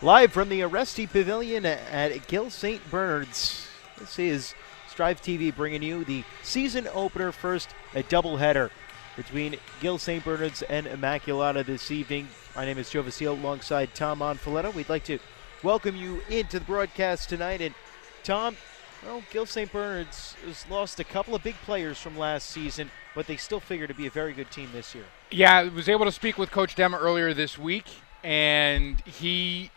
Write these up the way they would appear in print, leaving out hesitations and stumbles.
Live from the Aresty Pavilion at Gill St. Bernard's. This is Strive TV bringing you the season opener first, a doubleheader between Gill St. Bernard's and Immaculata this evening. My name is Joe Vasile alongside Tom Monfoletto. We'd like to welcome you into the broadcast tonight. And Tom, well, Gill St. Bernard's has lost a couple of big players from last season, but they still figure to be a very good team this year. Yeah, I was able to speak with Coach Dema earlier this week, and he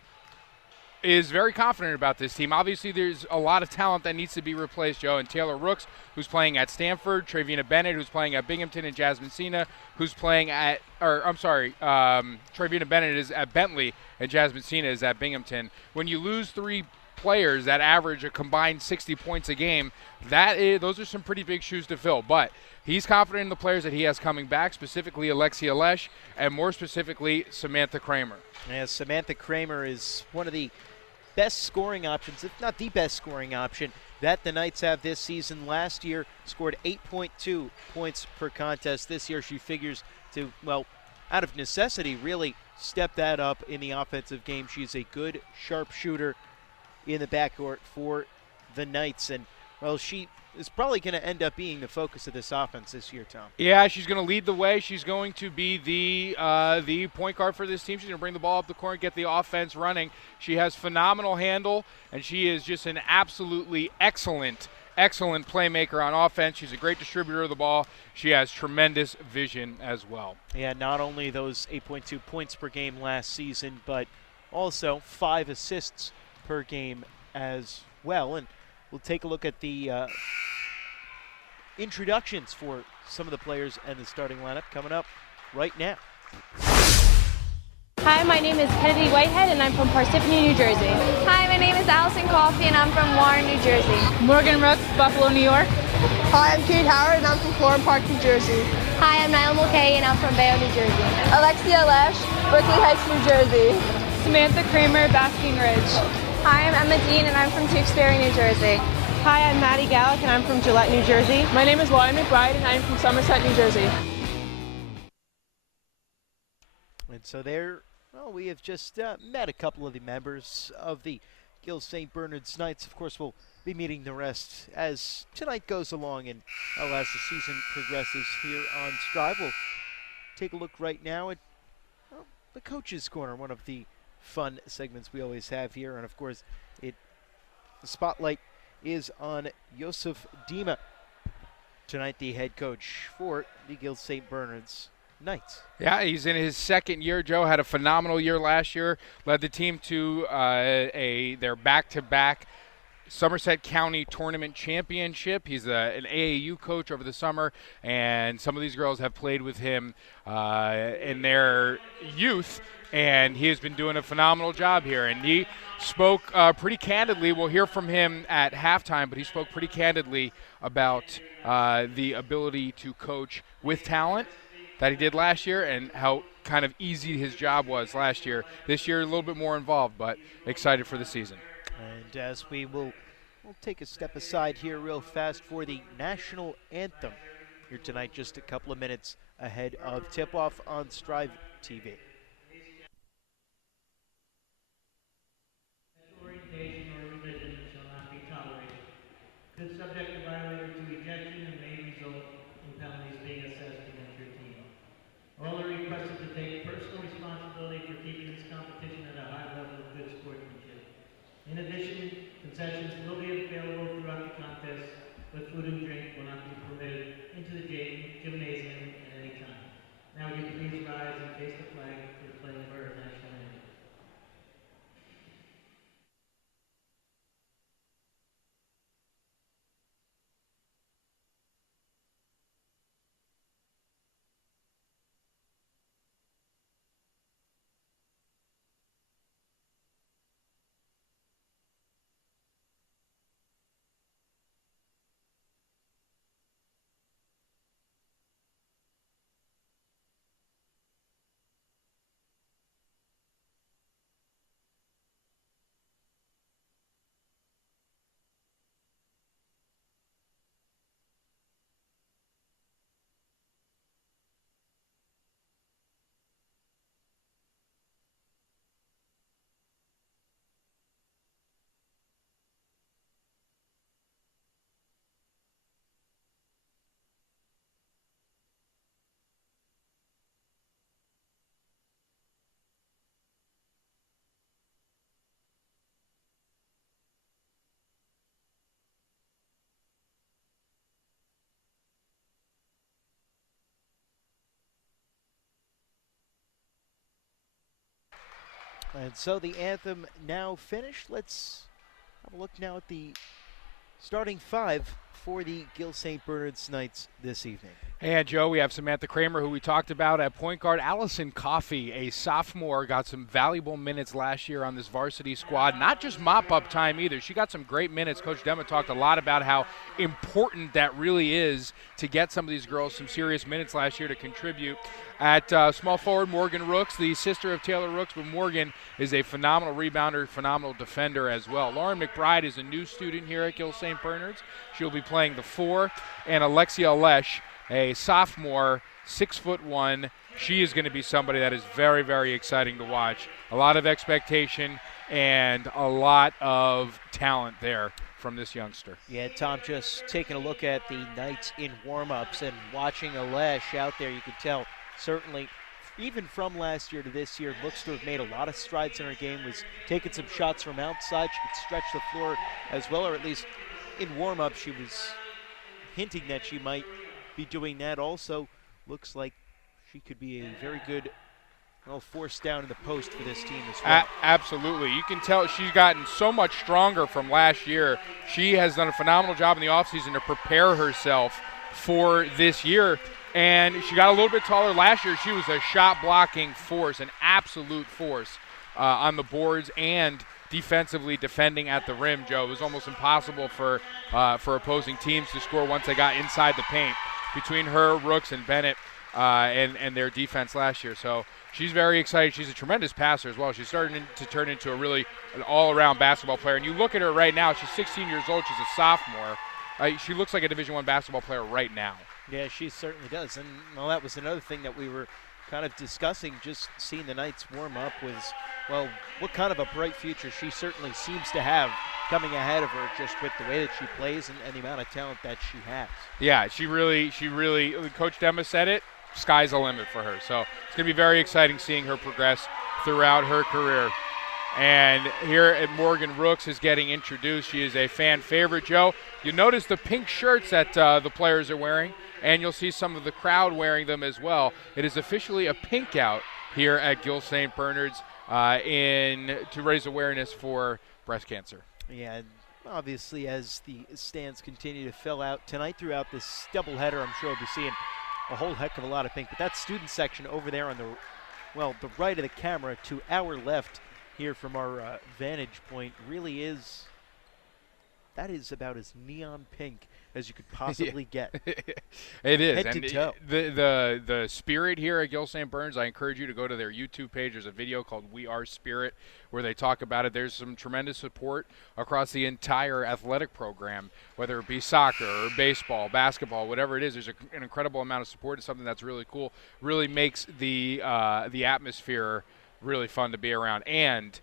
is very confident about this team. Obviously, there's a lot of talent that needs to be replaced, Joe. And Taylor Rooks, who's playing at Stanford, Trevina Bennett, who's playing at Binghamton, and Jasmine Sina, who's playing at, Trevina Bennett is at Bentley, and Jasmine Sina is at Binghamton. When you lose three players that average a combined 60 points a game, those are some pretty big shoes to fill. But he's confident in the players that he has coming back, specifically Alexia Lesh, and more specifically, Samantha Kramer. Yeah, Samantha Kramer is one of the best scoring options, if not the best scoring option that the Knights have this season. Last year scored 8.2 points per contest. This year she figures to, well, out of necessity, really step that up in the offensive game. She's a good sharpshooter in the backcourt for the Knights, and, well, she is probably going to end up being the focus of this offense this year, Tom. Yeah, she's going to lead the way. She's going to be the point guard for this team. She's going to bring the ball up the court and get the offense running. She has phenomenal handle, and she is just an absolutely excellent playmaker on offense. She's a great distributor of the ball. She has tremendous vision as well. Yeah, not only those 8.2 points per game last season, but also 5 assists per game as well. And we'll take a look at the introductions for some of the players and the starting lineup coming up right now. Hi, my name is Kennedy Whitehead, and I'm from Parsippany, New Jersey. Hi, my name is Allison Coffey, and I'm from Warren, New Jersey. Morgan Rooks, Buffalo, New York. Hi, I'm Kate Howard, and I'm from Florham Park, New Jersey. Hi, I'm Niall Mulcahy, and I'm from Bayonne, New Jersey. Alexia Lesh, Berkeley Heights, New Jersey. Samantha Kramer, Basking Ridge. Hi, I'm Emma Dean, and I'm from Tewksbury, New Jersey. Hi, I'm Maddie Gallick, and I'm from Gillette, New Jersey. My name is Lauren McBride, and I'm from Somerset, New Jersey. And so there, well, we have just met a couple of the members of the Gill St. Bernard's Knights. Of course, we'll be meeting the rest as tonight goes along and as the season progresses here on Strive. We'll take a look right now at the Coach's Corner, one of the fun segments we always have here. And, of course, the spotlight is on Joseph Dima, tonight the head coach for the Gill St. Bernard's Knights. Yeah, he's in his second year. Joe had a phenomenal year last year, led the team to their back-to-back Somerset County Tournament Championship. He's an AAU coach over the summer, and some of these girls have played with him in their youth, and he has been doing a phenomenal job here. And he spoke pretty candidly. We'll hear from him at halftime, but he spoke pretty candidly about the ability to coach with talent that he did last year and how kind of easy his job was last year. This year, a little bit more involved, but excited for the season. And as we'll take a step aside here real fast for the national anthem here tonight, just a couple of minutes ahead of tip-off on Strive TV. Orientation or religion shall not be tolerated. Could subject a violator to ejection and may result in penalties being assessed against your team. All are requested to take personal responsibility for keeping this competition at a high level of good sportsmanship. In addition, concessions will be available throughout the contest, but food and drink will not be permitted into the gymnasium at any time. Now would you please rise and face the flag And so the anthem now finished. Let's have a look now at the starting five for the Gill St. Bernard's Knights this evening. And Joe, we have Samantha Kramer, who we talked about at point guard. Allison Coffey, a sophomore, got some valuable minutes last year on this varsity squad. Not just mop-up time either. She got some great minutes. Coach Dema talked a lot about how important that really is to get some of these girls some serious minutes last year to contribute. At small forward, Morgan Rooks, the sister of Taylor Rooks, but Morgan is a phenomenal rebounder, phenomenal defender as well. Lauren McBride is a new student here at Gill St. Bernard's. She'll be playing the 4. And Alexia Lesh, a sophomore, 6'1". She is going to be somebody that is very, very exciting to watch. A lot of expectation and a lot of talent there from this youngster. Yeah, Tom, just taking a look at the Knights in warm-ups and watching Alesh out there, you can tell certainly even from last year to this year, looks to have made a lot of strides in her game, was taking some shots from outside. She could stretch the floor as well, or at least in warm-up she was hinting that she might be doing that. Also looks like she could be a very good force down in the post for this team as well. Absolutely. You can tell she's gotten so much stronger from last year. She has done a phenomenal job in the offseason to prepare herself for this year. And she got a little bit taller last year. She was a shot-blocking force, an absolute force on the boards and defensively defending at the rim, Joe. It was almost impossible for opposing teams to score once they got inside the paint between her, Rooks, and Bennett and their defense last year. So she's very excited. She's a tremendous passer as well. She's starting to turn into an all-around basketball player. And you look at her right now, she's 16 years old. She's a sophomore. She looks like a Division I basketball player right now. Yeah, she certainly does. And well, that was another thing that we were kind of discussing, just seeing the Knights warm up, was, well, what kind of a bright future she certainly seems to have coming ahead of her, just with the way that she plays and the amount of talent that she has. Yeah, she really, Coach Dema said it, sky's the limit for her. So it's going to be very exciting seeing her progress throughout her career. And here at Morgan Rooks is getting introduced. She is a fan favorite, Joe. You notice the pink shirts that the players are wearing, and you'll see some of the crowd wearing them as well. It is officially a pink out here at Gill St. Bernard's to raise awareness for breast cancer. Yeah, and obviously as the stands continue to fill out tonight throughout this doubleheader, I'm sure we'll be seeing a whole heck of a lot of pink. But that student section over there on the right of the camera to our left here from our vantage point really is, that is about as neon pink as you could possibly get. It is. Head and to toe. The spirit here at Gill St. Bernard's, I encourage you to go to their YouTube page. There's a video called We Are Spirit where they talk about it. There's some tremendous support across the entire athletic program, whether it be soccer or baseball, basketball, whatever it is. There's an incredible amount of support. It's something that's really cool. Really makes the atmosphere really fun to be around. And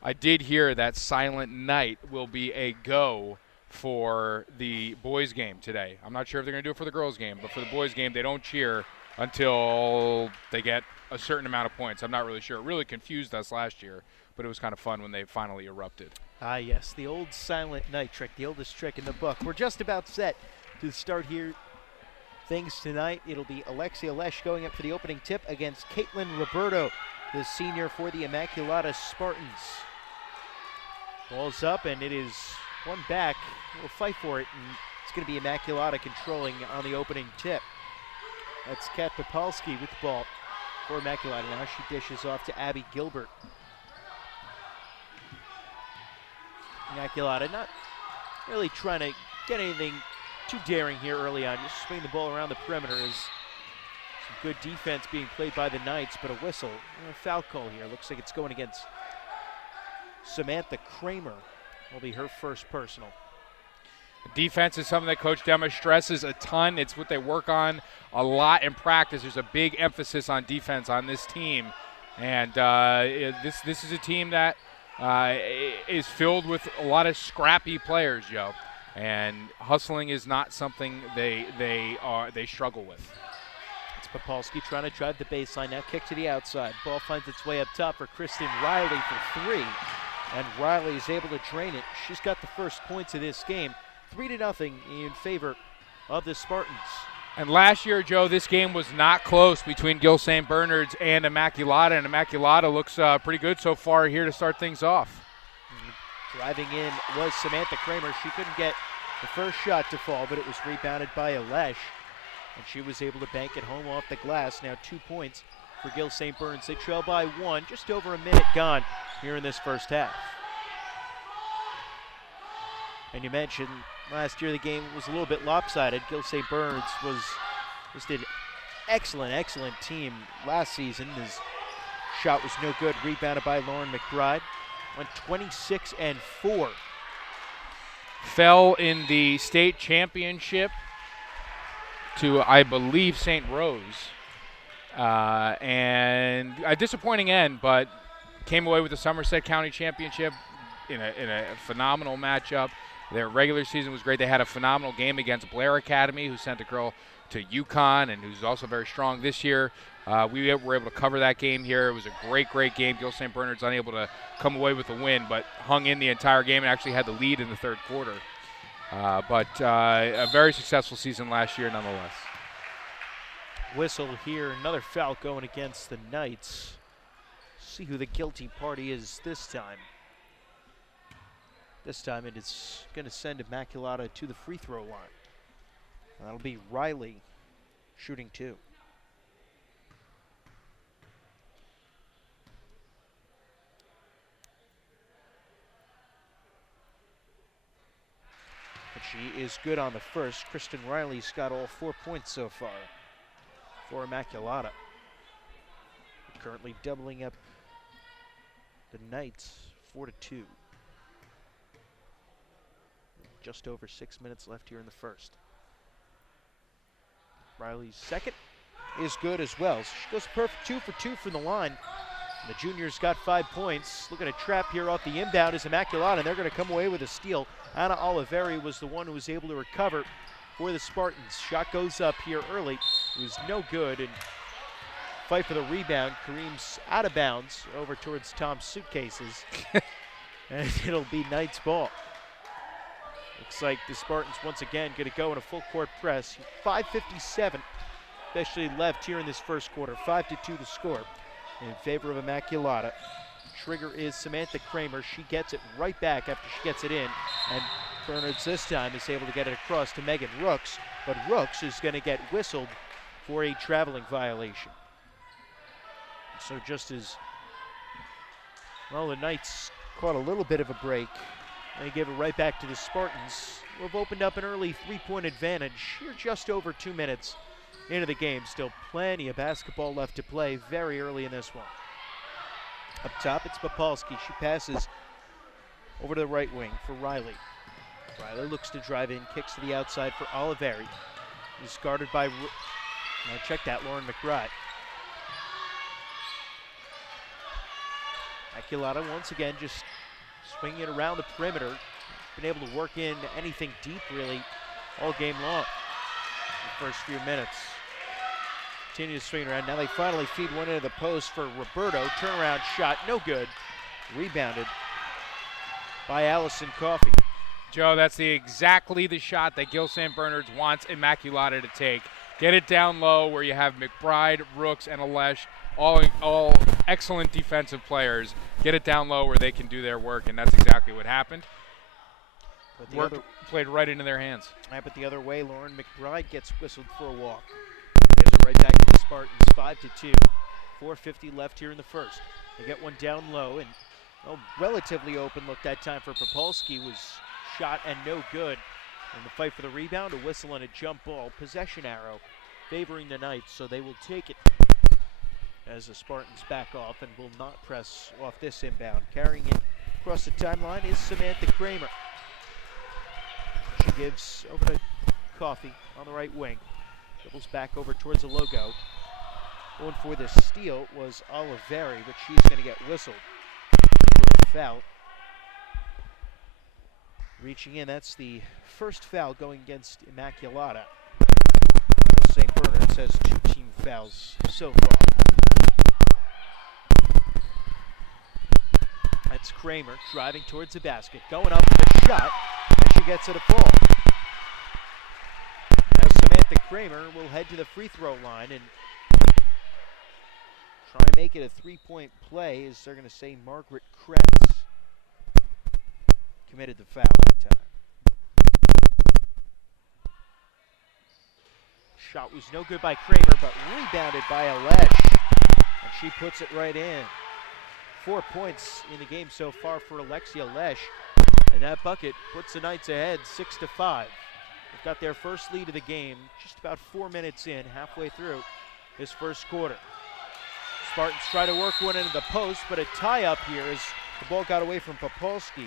I did hear that Silent Night will be a go for the boys' game today. I'm not sure if they're going to do it for the girls' game, but for the boys' game, they don't cheer until they get a certain amount of points. I'm not really sure. It really confused us last year, but it was kind of fun when they finally erupted. Ah, yes, the old Silent Night trick, the oldest trick in the book. We're just about set to start here things tonight. It'll be Alexia Lesh going up for the opening tip against Caitlin Roberto, the senior for the Immaculata Spartans. Ball's up, and it is one back. We'll fight for it, and it's going to be Immaculata controlling on the opening tip. That's Kat Popolski with the ball for Immaculata. Now she dishes off to Abby Gilbert. Immaculata not really trying to get anything too daring here early on. Just swing the ball around the perimeter. Is some good defense being played by the Knights, but a whistle. A foul call here. Looks like it's going against Samantha Kramer. Will be her first personal. Defense is something that Coach Dema stresses a ton. It's what they work on a lot in practice. There's a big emphasis on defense on this team. And this is a team that is filled with a lot of scrappy players, Joe. And hustling is not something they struggle with. It's Popolski trying to drive the baseline. Now kick to the outside. Ball finds its way up top for Kristen Riley for three. And Riley is able to drain it. She's got the first points of this game. 3-0 in favor of the Spartans. And last year, Joe, this game was not close between Gill St. Bernard's and Immaculata, and Immaculata looks pretty good so far here to start things off. Driving in was Samantha Kramer. She couldn't get the first shot to fall, but it was rebounded by Alesh, and she was able to bank it home off the glass. Now 2 points for Gill St. Bernard's. They trail by 1, just over a minute gone here in this first half. And you mentioned last year the game was a little bit lopsided. Gill St. Bernard's was just an excellent team last season. His shot was no good, rebounded by Lauren McBride. Went 26 and 4. Fell in the state championship to, I believe, St. Rose. And a disappointing end, but came away with the Somerset County Championship in a phenomenal matchup. Their regular season was great. They had a phenomenal game against Blair Academy, who sent a girl to UConn and who's also very strong this year. We were able to cover that game here. It was a great game. Gill St. Bernard's unable to come away with a win, but hung in the entire game and actually had the lead in the third quarter. But a very successful season last year nonetheless. Whistle here, another foul going against the Knights. See who the guilty party is this time. This time it is going to send Immaculata to the free throw line. That'll be Riley shooting 2. But she is good on the first. Kristen Riley's got all 4 points so far for Immaculata. Currently doubling up the Knights 4-2. Just over 6 minutes left here in the first. Riley's second is good as well. So she goes perfect 2 for 2 from the line. And the junior's got 5 points. Looking at trap here off the inbound is Immaculata, and they're going to come away with a steal. Anna Oliveri was the one who was able to recover for the Spartans. Shot goes up here early. It was no good, and fight for the rebound. Kareem's out of bounds over towards Tom's suitcases. And it'll be Knights ball. Looks like the Spartans once again going to go in a full court press. 5:57 especially left here in this first quarter. 5-2 the score in favor of Immaculata. Trigger is Samantha Kramer. She gets it right back after she gets it in. And Bernard's this time is able to get it across to Megan Rooks. But Rooks is going to get whistled for a traveling violation. So just as, well, the Knights caught a little bit of a break. They give it right back to the Spartans, who have opened up an early 3-point advantage. Here just over 2 minutes into the game. Still plenty of basketball left to play very early in this one. Up top, it's Popolski. She passes over to the right wing for Riley. Riley looks to drive in, kicks to the outside for Oliveri. He's guarded by, now check that, Lauren McBride. Immaculata once again just swinging it around the perimeter. Been able to work in anything deep really all game long. The first few minutes. Continue to swing around. Now they finally feed one into the post for Roberto. Turnaround shot, no good. Rebounded by Allison Coffey. Joe, that's exactly the shot that Gill St. Bernard's wants Immaculata to take. Get it down low where you have McBride, Rooks, and Alesh, all excellent defensive players. Get it down low where they can do their work, and that's exactly what happened. But played right into their hands. But the other way, Lauren McBride gets whistled for a walk. Gives it right back to the Spartans, 5-2. 4:50 left here in the first. They get one down low, and relatively open look that time for Popolski was shot and no good. In the fight for the rebound, a whistle and a jump ball. Possession arrow favoring the Knights, so they will take it as the Spartans back off and will not press off this inbound. Carrying it across the timeline is Samantha Kramer. She gives over to Coffey on the right wing. Dribbles back over towards the logo. Going for the steal was Oliveri, but she's going to get whistled for a foul. Reaching in, that's the first foul going against Immaculata. St. Bernard's has 2 team fouls so far. That's Kramer driving towards the basket, going up with a shot, and she gets it a fall. Now Samantha Samantha Kramer will head to the free throw line and try and make it a three-point play, as they're going to say Margaret Kretz committed the foul that time. Shot was no good by Kramer, but rebounded by Alesh, and she puts it right in. 4 points in the game so far for Alexia Lesh, and that bucket puts the Knights ahead 6-5. They've got their first lead of the game just about 4 minutes in, halfway through this first quarter. Spartans try to work one into the post, but a tie-up here as the ball got away from Popolski.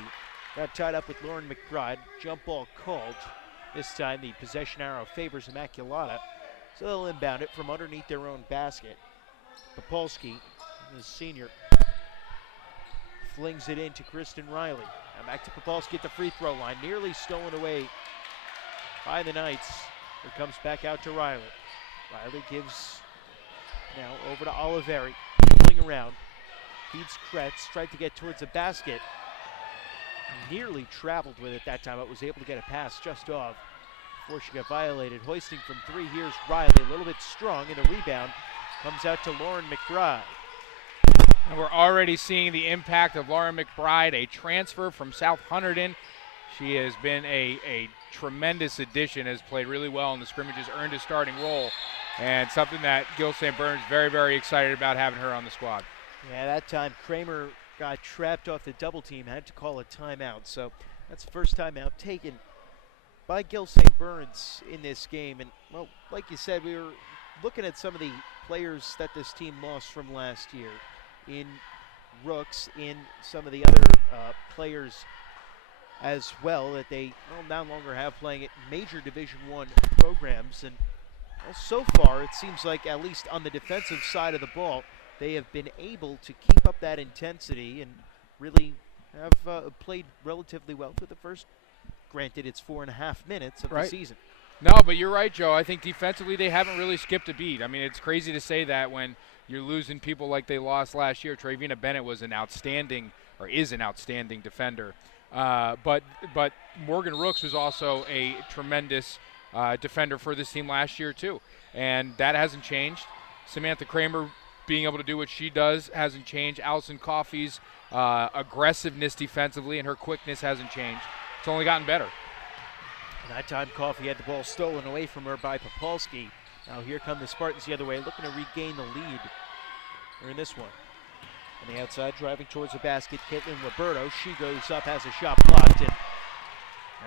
Got tied up with Lauren McBride. Jump ball called. This time the possession arrow favors Immaculata, so they'll inbound it from underneath their own basket. Popolski, the senior, flings it in to Kristen Riley. Now back to Popolski at the free throw line, nearly stolen away by the Knights. It comes back out to Riley. Riley gives now over to Oliveri, dribbling around, feeds Kretz, tried to get towards the basket. Nearly traveled with it that time, but was able to get a pass just off before she got violated. Hoisting from three, here's Riley, a little bit strong, and the rebound comes out to Lauren McBride. And we're already seeing the impact of Lauren McBride, a transfer from South Hunterdon. She has been a tremendous addition, has played really well in the scrimmages, earned a starting role, and something that Gill St. Bernard's very, very excited about having her on the squad. Yeah, that time Kramer got trapped off the double team, had to call a timeout. So that's the first timeout taken by Gill St. Bernard's in this game. And, well, like you said, we were looking at some of the players that this team lost from last year in Rooks, in some of the other players as well that they no longer have playing at major Division I programs. And well, so far it seems like, at least on the defensive side of the ball, they have been able to keep up that intensity and really have played relatively well for the first, granted it's 4.5 minutes of the season. No, but you're right, Joe. I think defensively they haven't really skipped a beat. I mean, it's crazy to say that when you're losing people like they lost last year. Trevina Bennett was an outstanding, or is an outstanding defender. But Morgan Rooks was also a tremendous defender for this team last year too. And that hasn't changed. Samantha Kramer being able to do what she does hasn't changed. Allison Coffey's aggressiveness defensively and her quickness hasn't changed. It's only gotten better. And that time Coffey had the ball stolen away from her by Popolski. Now here come the Spartans the other way, looking to regain the lead here in this one. On the outside, driving towards the basket, Caitlin Roberto. She goes up, has a shot blocked, and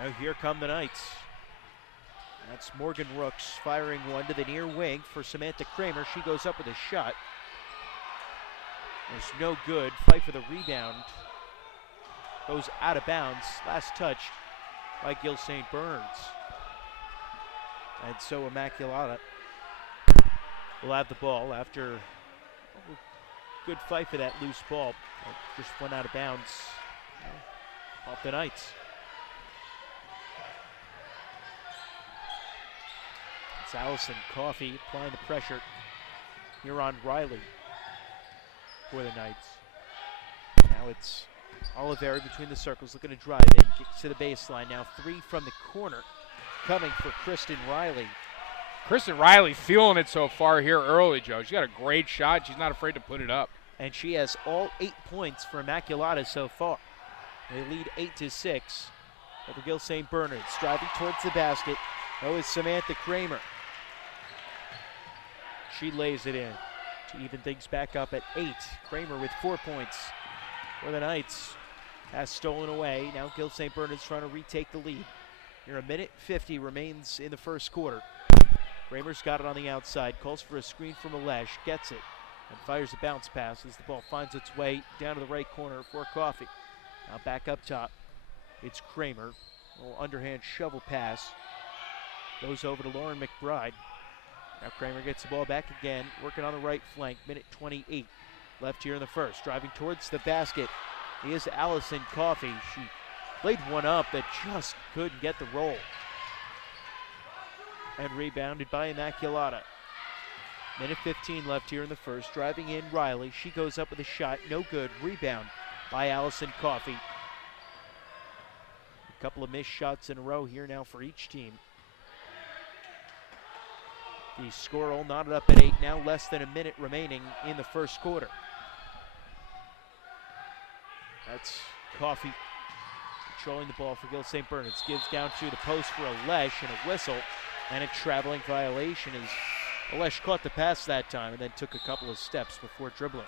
now here come the Knights. That's Morgan Rooks firing one to the near wing for Samantha Kramer. She goes up with a shot. It's no good. Fight for the rebound. Goes out of bounds. Last touch by Gill St. Bernard's. And so Immaculata will have the ball after a good fight for that loose ball. It just went out of bounds off the Knights. It's Allison Coffey applying the pressure here on Riley for the Knights. Now it's Oliveri between the circles, looking to drive in, gets to the baseline. Now three from the corner coming for Kristen Riley. Kristen Riley feeling it so far here early, Joe. She's got a great shot. She's not afraid to put it up. And she has all 8 points for Immaculata so far. They lead 8-6 over Gill St. Bernard's. Driving towards the basket. Oh, is Samantha Kramer. She lays it in to even things back up at 8. Kramer with 4 points for the Knights. Has stolen away. Now Gill St. Bernard's trying to retake the lead. Here a minute 50 remains in the first quarter. Kramer's got it on the outside. Calls for a screen from Alesh. Gets it. And fires a bounce pass as the ball finds its way down to the right corner for Coffey. Now back up top. It's Kramer. A little underhand shovel pass. Goes over to Lauren McBride. Now Kramer gets the ball back again. Working on the right flank. Minute 28 left here in the first. Driving towards the basket is Allison Coffey. She played one up that just couldn't get the roll. And rebounded by Immaculata. Minute 15 left here in the first. Driving in Riley. She goes up with a shot. No good. Rebound by Allison Coffey. A couple of missed shots in a row here now for each team. The score all knotted up at 8, now less than a minute remaining in the first quarter. That's Coffey controlling the ball for Gill St. Bernard's. Gives down to the post for Alesh and a whistle and a traveling violation as Alesh caught the pass that time and then took a couple of steps before dribbling.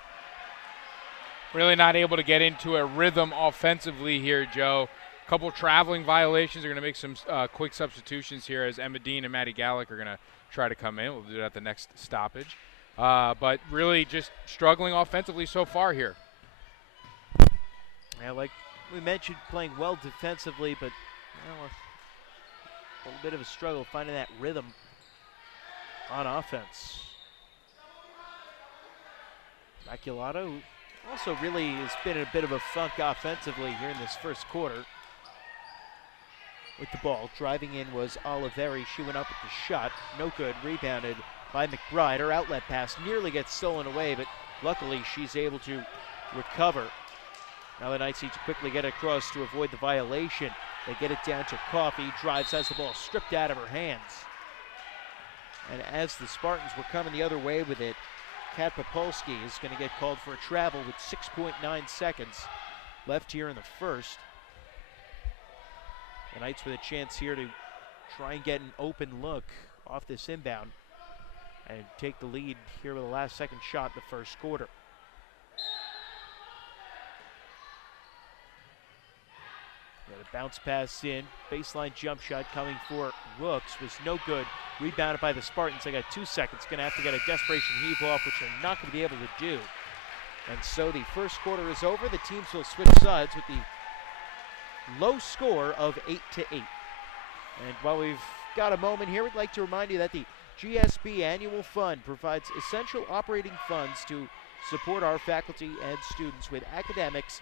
Really not able to get into a rhythm offensively here, Joe. A couple traveling violations. They're going to make some quick substitutions here as Emma Dean and Maddie Gallick are going to try to come in. We'll do that at the next stoppage. But really just struggling offensively so far here. Yeah, like we mentioned, playing well defensively, but a little bit of a struggle finding that rhythm on offense. Immaculata, who also really has been in a bit of a funk offensively here in this first quarter. With the ball, driving in was Oliveri. She went up with the shot, no good, rebounded by McBride. Her outlet pass nearly gets stolen away, but luckily she's able to recover. Now the Knights need to quickly get across to avoid the violation. They get it down to Coffey, drives, has the ball stripped out of her hands. And as the Spartans were coming the other way with it, Kat Popolski is going to get called for a travel with 6.9 seconds left here in the first. The Knights with a chance here to try and get an open look off this inbound and take the lead here with the last second shot in the first quarter. Got a bounce pass in, baseline jump shot coming for Rooks was no good. Rebounded by the Spartans. They got 2 seconds. Going to have to get a desperation heave off, which they're not going to be able to do. And so the first quarter is over. The teams will switch sides with the low score of 8-8. And while we've got a moment here, we'd like to remind you that the GSB Annual Fund provides essential operating funds to support our faculty and students with academics,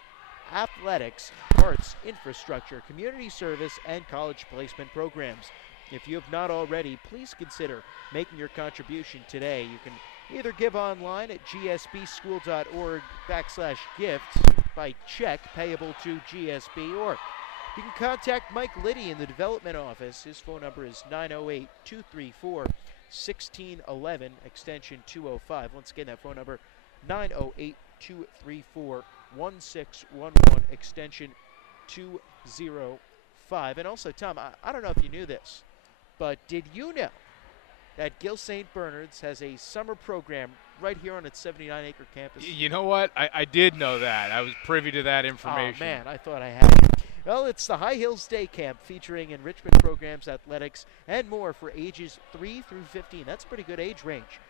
athletics, arts, infrastructure, community service, and college placement programs. If you have not already, please consider making your contribution today. You can either give online at gsbschool.org/gifts by check payable to GSB, or you can contact Mike Liddy in the development office. His phone number is 908-234-1611, extension 205. Once again, that phone number, 908-234-1611, extension 205. And also, Tom, I don't know if you knew this, but did you know that Gill St. Bernard's has a summer program right here on its 79-acre campus? You know what? I did know that. I was privy to that information. Oh, man, I thought I had you. Well, it's the High Hills Day Camp featuring enrichment programs, athletics, and more for ages 3 through 15. That's a pretty good age range.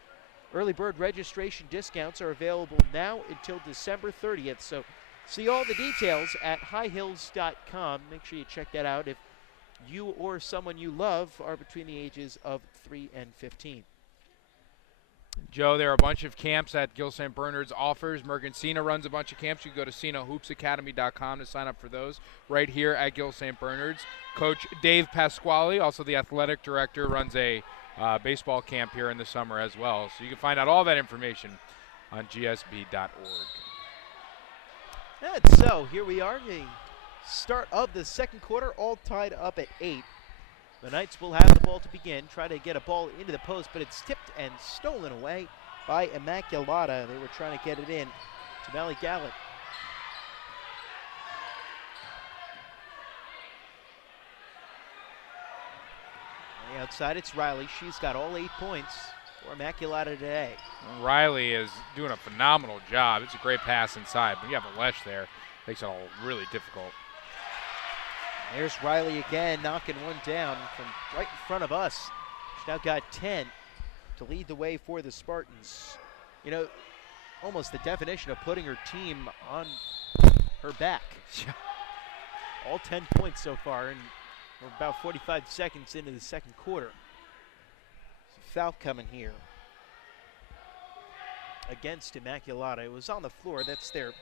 Early bird registration discounts are available now until December 30th, so see all the details at highhills.com. Make sure you check that out if you or someone you love are between the ages of 3 and 15. Joe, there are a bunch of camps that Gill St. Bernard's offers. Mergen Sena runs a bunch of camps. You can go to senahoopsacademy.com to sign up for those right here at Gill St. Bernard's. Coach Dave Pasquale, also the athletic director, runs a baseball camp here in the summer as well. So you can find out all that information on gsb.org. And so here we are, the start of the second quarter, all tied up at 8. The Knights will have the ball to begin, try to get a ball into the post, but it's tipped and stolen away by Immaculata. They were trying to get it in to Maddie Gallick. On the outside, it's Riley. She's got all 8 points for Immaculata today. Riley is doing a phenomenal job. It's a great pass inside, but you have a Lesh there. Makes it all really difficult. There's Riley again, knocking one down from right in front of us. She's now got 10 to lead the way for the Spartans. You know, almost the definition of putting her team on her back. All 10 points so far, and we're about 45 seconds into the second quarter. So foul coming here against Immaculata. It was on the floor. That's their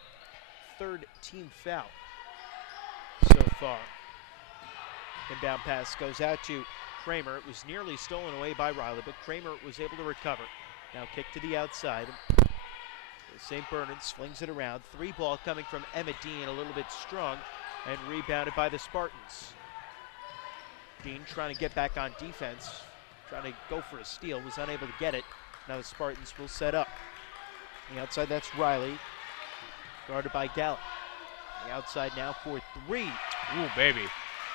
third team foul so far. Inbound pass goes out to Kramer. It was nearly stolen away by Riley, but Kramer was able to recover. Now kick to the outside. St. Bernard's flings it around. 3 ball coming from Emma Dean, a little bit strong, and rebounded by the Spartans. Dean trying to get back on defense. trying to go for a steal, was unable to get it. Now the Spartans will set up. On the outside, that's Riley, guarded by Gallup. The outside now for three. Ooh, baby.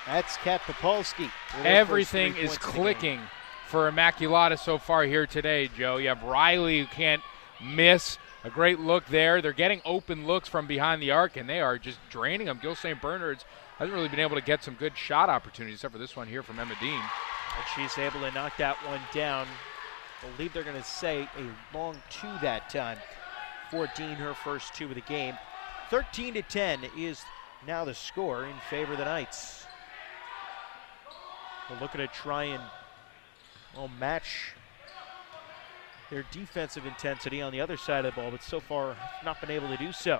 That's Kat Popolski. Everything is clicking for Immaculata so far here today, Joe. You have Riley who can't miss. A great look there. They're getting open looks from behind the arc, and they are just draining them. Gill St. Bernard's hasn't really been able to get some good shot opportunities, except for this one here from Emma Dean. And she's able to knock that one down. I believe they're going to say a long two that time for Dean, her first two of the game. 13-10 is now the score in favor of the Knights. We're looking to try and match their defensive intensity on the other side of the ball, but so far not been able to do so.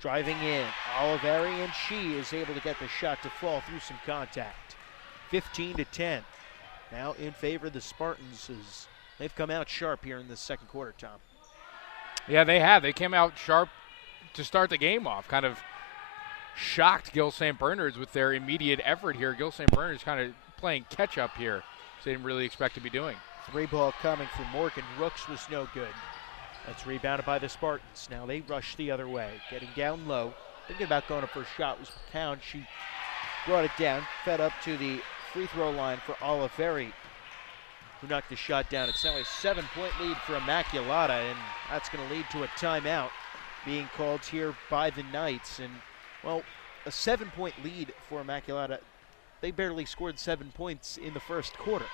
Driving in, Oliveri, and she is able to get the shot to fall through some contact. 15-10. Now in favor of the Spartans as they've come out sharp here in the second quarter, Tom. Yeah, they have. They came out sharp to start the game off. Kind of shocked Gill St. Bernard's with their immediate effort here. Gill St. Bernard's kind of playing catch up here, which they didn't really expect to be doing. Three ball coming for Morgan. Rooks was no good. That's rebounded by the Spartans. Now they rush the other way. Getting down low. Thinking about going up for a shot was Pound. She brought it down. Fed up to the free throw line for Oliveri, who knocked the shot down. It's now a 7-point lead for Immaculata, and that's going to lead to a timeout being called here by the Knights. And, well, a 7-point lead for Immaculata. They barely scored 7 points in the first quarter.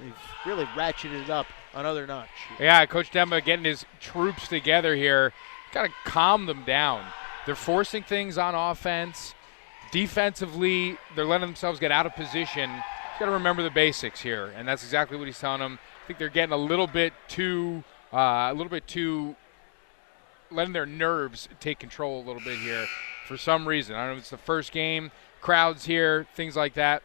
They've really ratcheted it up another notch. Yeah, Coach Demba getting his troops together here. Got to calm them down. They're forcing things on offense. Defensively, they're letting themselves get out of position. Got to remember the basics here, and that's exactly what he's telling them. I think they're getting a little bit too letting their nerves take control a little bit here for some reason. I don't know if it's the first game, crowds here, things like that.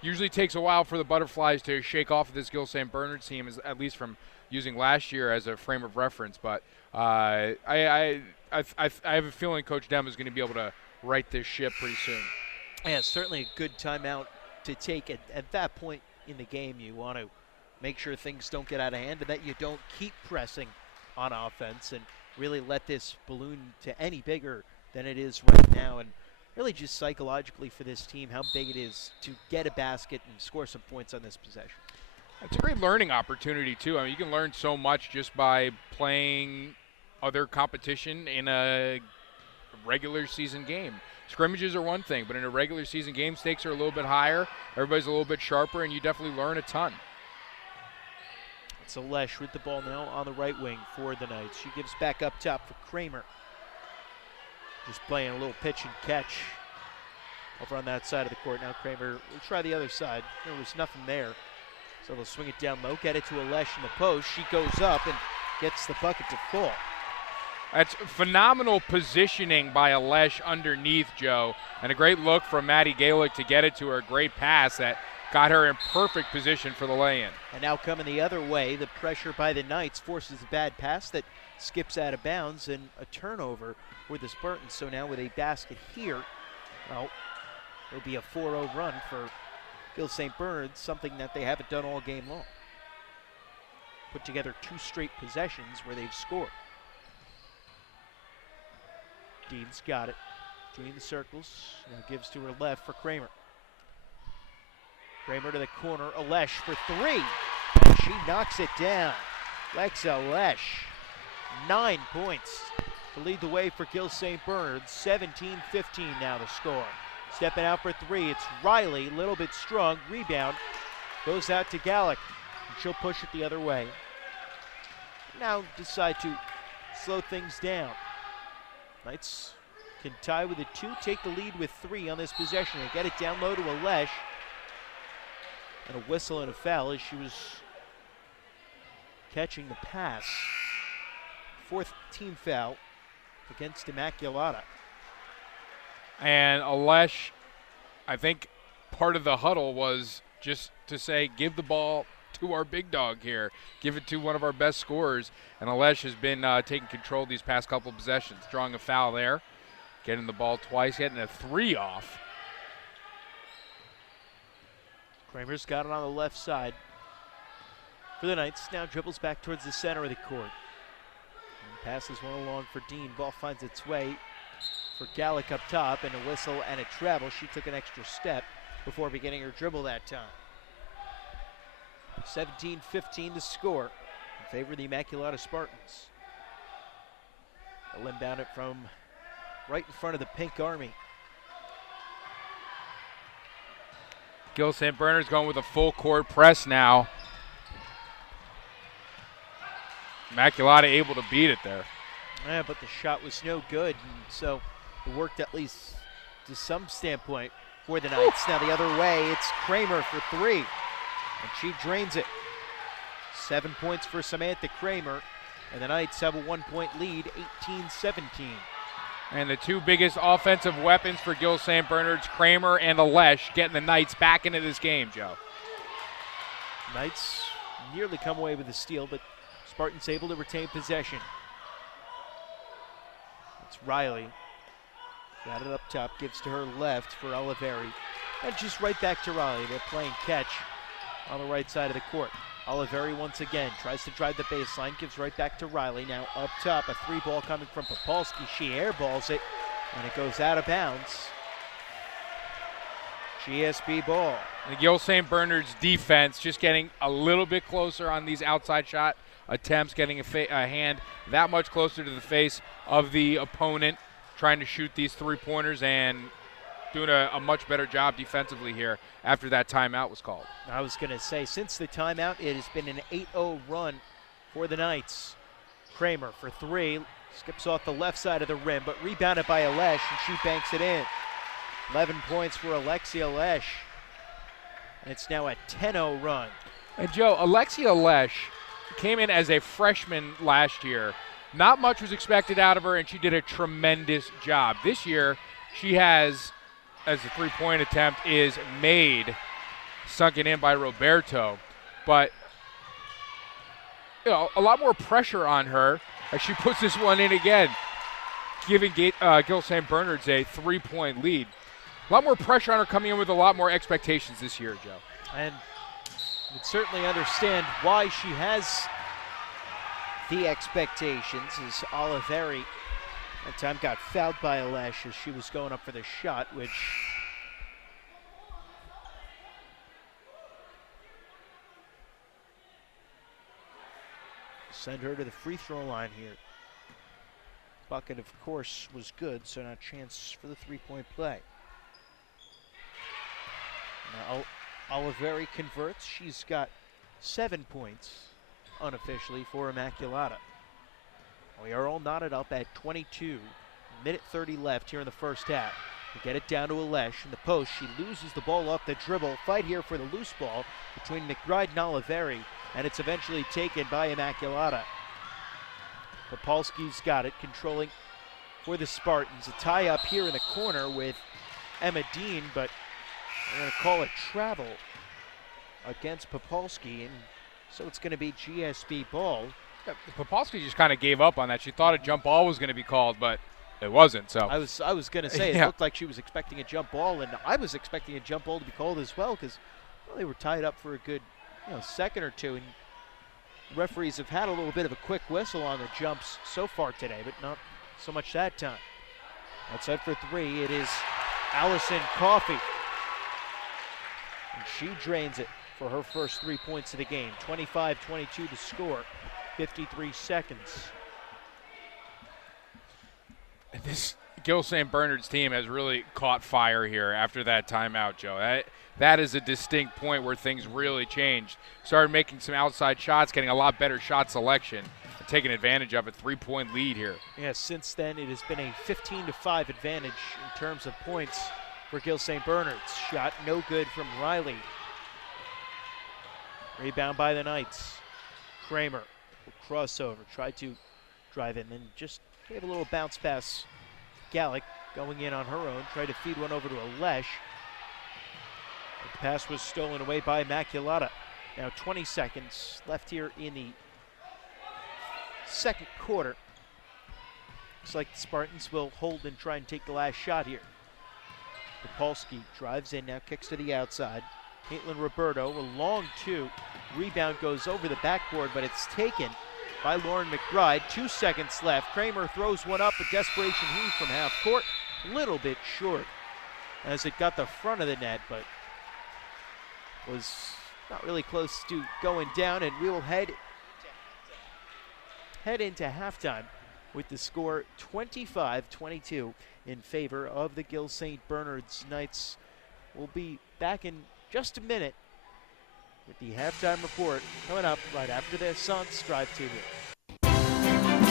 Usually takes a while for the Butterflies to shake off this Gill St. Bernard's team, at least from using last year as a frame of reference. But I have a feeling Coach Dem is going to be able to right this ship pretty soon. Yeah, certainly a good timeout to take at that point in the game. You want to make sure things don't get out of hand and that you don't keep pressing on offense and really let this balloon to any bigger than it is right now. And really just psychologically for this team, how big it is to get a basket and score some points on this possession. It's a great learning opportunity, too. I mean, you can learn so much just by playing other competition in a regular season game. Scrimmages are one thing, but in a regular season game, stakes are a little bit higher. Everybody's a little bit sharper, and you definitely learn a ton. It's Alesh with the ball now on the right wing for the Knights. She gives back up top for Kramer. Just playing a little pitch and catch over on that side of the court. Now Kramer will try the other side. There was nothing there. So they'll swing it down low, get it to Alesh in the post. She goes up and gets the bucket to fall. That's phenomenal positioning by Alesh underneath, Joe. And a great look from Maddie Galick to get it to her. A great pass that got her in perfect position for the lay-in. And now coming the other way, the pressure by the Knights forces a bad pass that skips out of bounds and a turnover for the Spartans. So now with a basket here, well, it'll be a 4-0 run for Gill St. Bernard's, something that they haven't done all game long. Put together 2 straight possessions where they've scored. Dean's got it between the circles. Now gives to her left for Kramer. Kramer to the corner. Alesh for 3. And she knocks it down. Lex Alesh. 9 points to lead the way for Gill St. Bernard. 17-15 now the score. Stepping out for 3. It's Riley. A little bit strong. Rebound. Goes out to Galick. And she'll push it the other way. Now decide to slow things down. Knights can tie with a 2, take the lead with 3 on this possession. They get it down low to Alesh. And a whistle and a foul as she was catching the pass. 4th team foul against Immaculata. And Alesh, I think part of the huddle was just to say, give the ball to our big dog here. Give it to one of our best scorers. And Alesh has been taking control these past couple of possessions. Drawing a foul there. Getting the ball twice. Getting a 3 off. Kramer's got it on the left side. for the Knights. Now dribbles back towards the center of the court. And passes one along for Dean. Ball finds its way for Gallick up top, and a whistle and a travel. She took an extra step before beginning her dribble that time. 17-15 to score in favor of the Immaculata Spartans. They'll inbound it from right in front of the Pink Army. Gill St. Bernard's going with a full court press now. Immaculata able to beat it there. Yeah, but the shot was no good, and so it worked at least to some standpoint for the Knights. Now the other way, it's Kramer for three, and she drains it. 7 points for Samantha Kramer, and the Knights have a 1 point lead, 18-17. And the two biggest offensive weapons for Gill St. Bernard's, Kramer and Alesh, getting the Knights back into this game, Joe. Knights nearly come away with the steal, but Spartans able to retain possession. It's Riley. Got it up top, gives to her left for Oliveri. And just right back to Riley. They're playing catch on the right side of the court. Oliveri once again tries to drive the baseline, gives right back to Riley. Now up top, a three ball coming from Popolski. She airballs it, and it goes out of bounds. GSB ball. The Gill St. Bernard's defense just getting a little bit closer on these outside shot attempts, getting a hand that much closer to the face of the opponent, trying to shoot these three-pointers and doing a much better job defensively here after that timeout was called. I was going to say, since the timeout, it has been an 8-0 run for the Knights. Kramer for three, skips off the left side of the rim, but rebounded by Alesh, and she banks it in. 11 points for Alexia Alesh, and it's now a 10-0 run. And Joe, Alexia Alesh came in as a freshman last year. Not much was expected out of her, and she did a tremendous job. This year, she has, as the three-point attempt is made, sunken in by Roberto. But, a lot more pressure on her as she puts this one in again, giving Gill St. Bernard's a three-point lead. A lot more pressure on her, coming in with a lot more expectations this year, Joe. And you can certainly understand why she has the expectations, as Oliveri that time got fouled by Alesh as she was going up for the shot, which send her to the free throw line here. Bucket, of course, was good, so now chance for the three-point play. Now Oliveri converts. She's got 7 points unofficially for Immaculata. We are all knotted up at 22. Minute 30 left here in the first half. We get it down to Alesh in the post. She loses the ball off the dribble. Fight here for the loose ball between McBride and Oliveri, and it's eventually taken by Immaculata. Popolski's got it, controlling for the Spartans. A tie up here in the corner with Emma Dean, but I'm going to call it travel against Popolski, and so it's going to be GSB ball. Yeah, Popolski just kind of gave up on that. She thought a jump ball was going to be called, but it wasn't. So I was going to say it looked like she was expecting a jump ball, and I was expecting a jump ball to be called as well, because they were tied up for a good second or two, and referees have had a little bit of a quick whistle on the jumps so far today, but not so much that time. Outside for three, it is Allison Coffey, and she drains it for her first 3 points of the game. 25-22 to score, 53 seconds. This Gill St. Bernard's team has really caught fire here after that timeout, Joe. That is a distinct point where things really changed. Started making some outside shots, getting a lot better shot selection, and taking advantage of a 3-point lead here. Yeah, since then it has been a 15-5 advantage in terms of points for Gill St. Bernard's. Shot no good from Riley. Rebound by the Knights. Kramer will crossover, tried to drive in, then just gave a little bounce pass. Gallick going in on her own, tried to feed one over to Alesh. The pass was stolen away by Immaculata. Now 20 seconds left here in the second quarter. Looks like the Spartans will hold and try and take the last shot here. Popolski drives in now, kicks to the outside. Caitlin Roberto, a long two. Rebound goes over the backboard, but it's taken by Lauren McBride. 2 seconds left. Kramer throws one up, a desperation heave from half court. Little bit short as it got the front of the net, but was not really close to going down, and we will head into halftime with the score 25-22 in favor of the Gill St. Bernard's Knights. We'll be back in just a minute with the halftime report coming up right after this on Strive TV.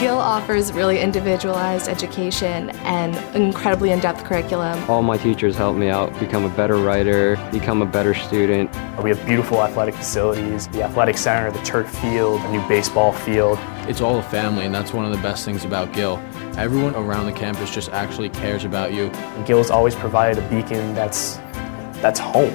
Gill offers really individualized education and incredibly in-depth curriculum. All my teachers helped me out become a better writer, become a better student. We have beautiful athletic facilities, the athletic center, the turf field, a new baseball field. It's all a family, and that's one of the best things about Gill. Everyone around the campus just actually cares about you. And Gill's always provided a beacon that's home.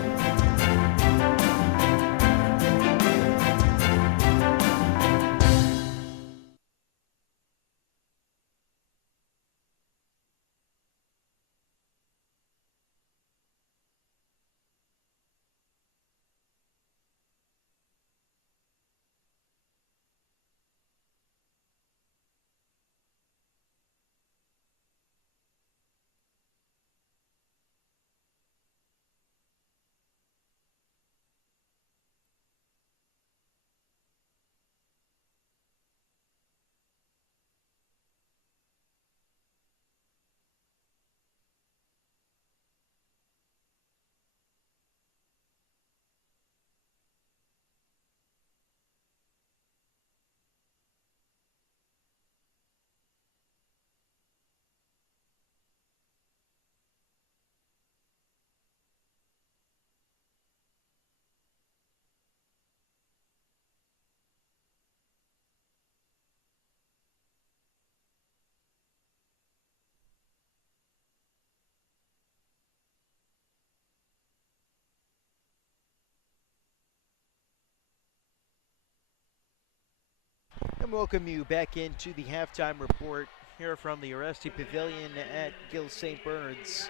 And welcome you back into the halftime report here from the Aresty Pavilion at Gill St. Bernard's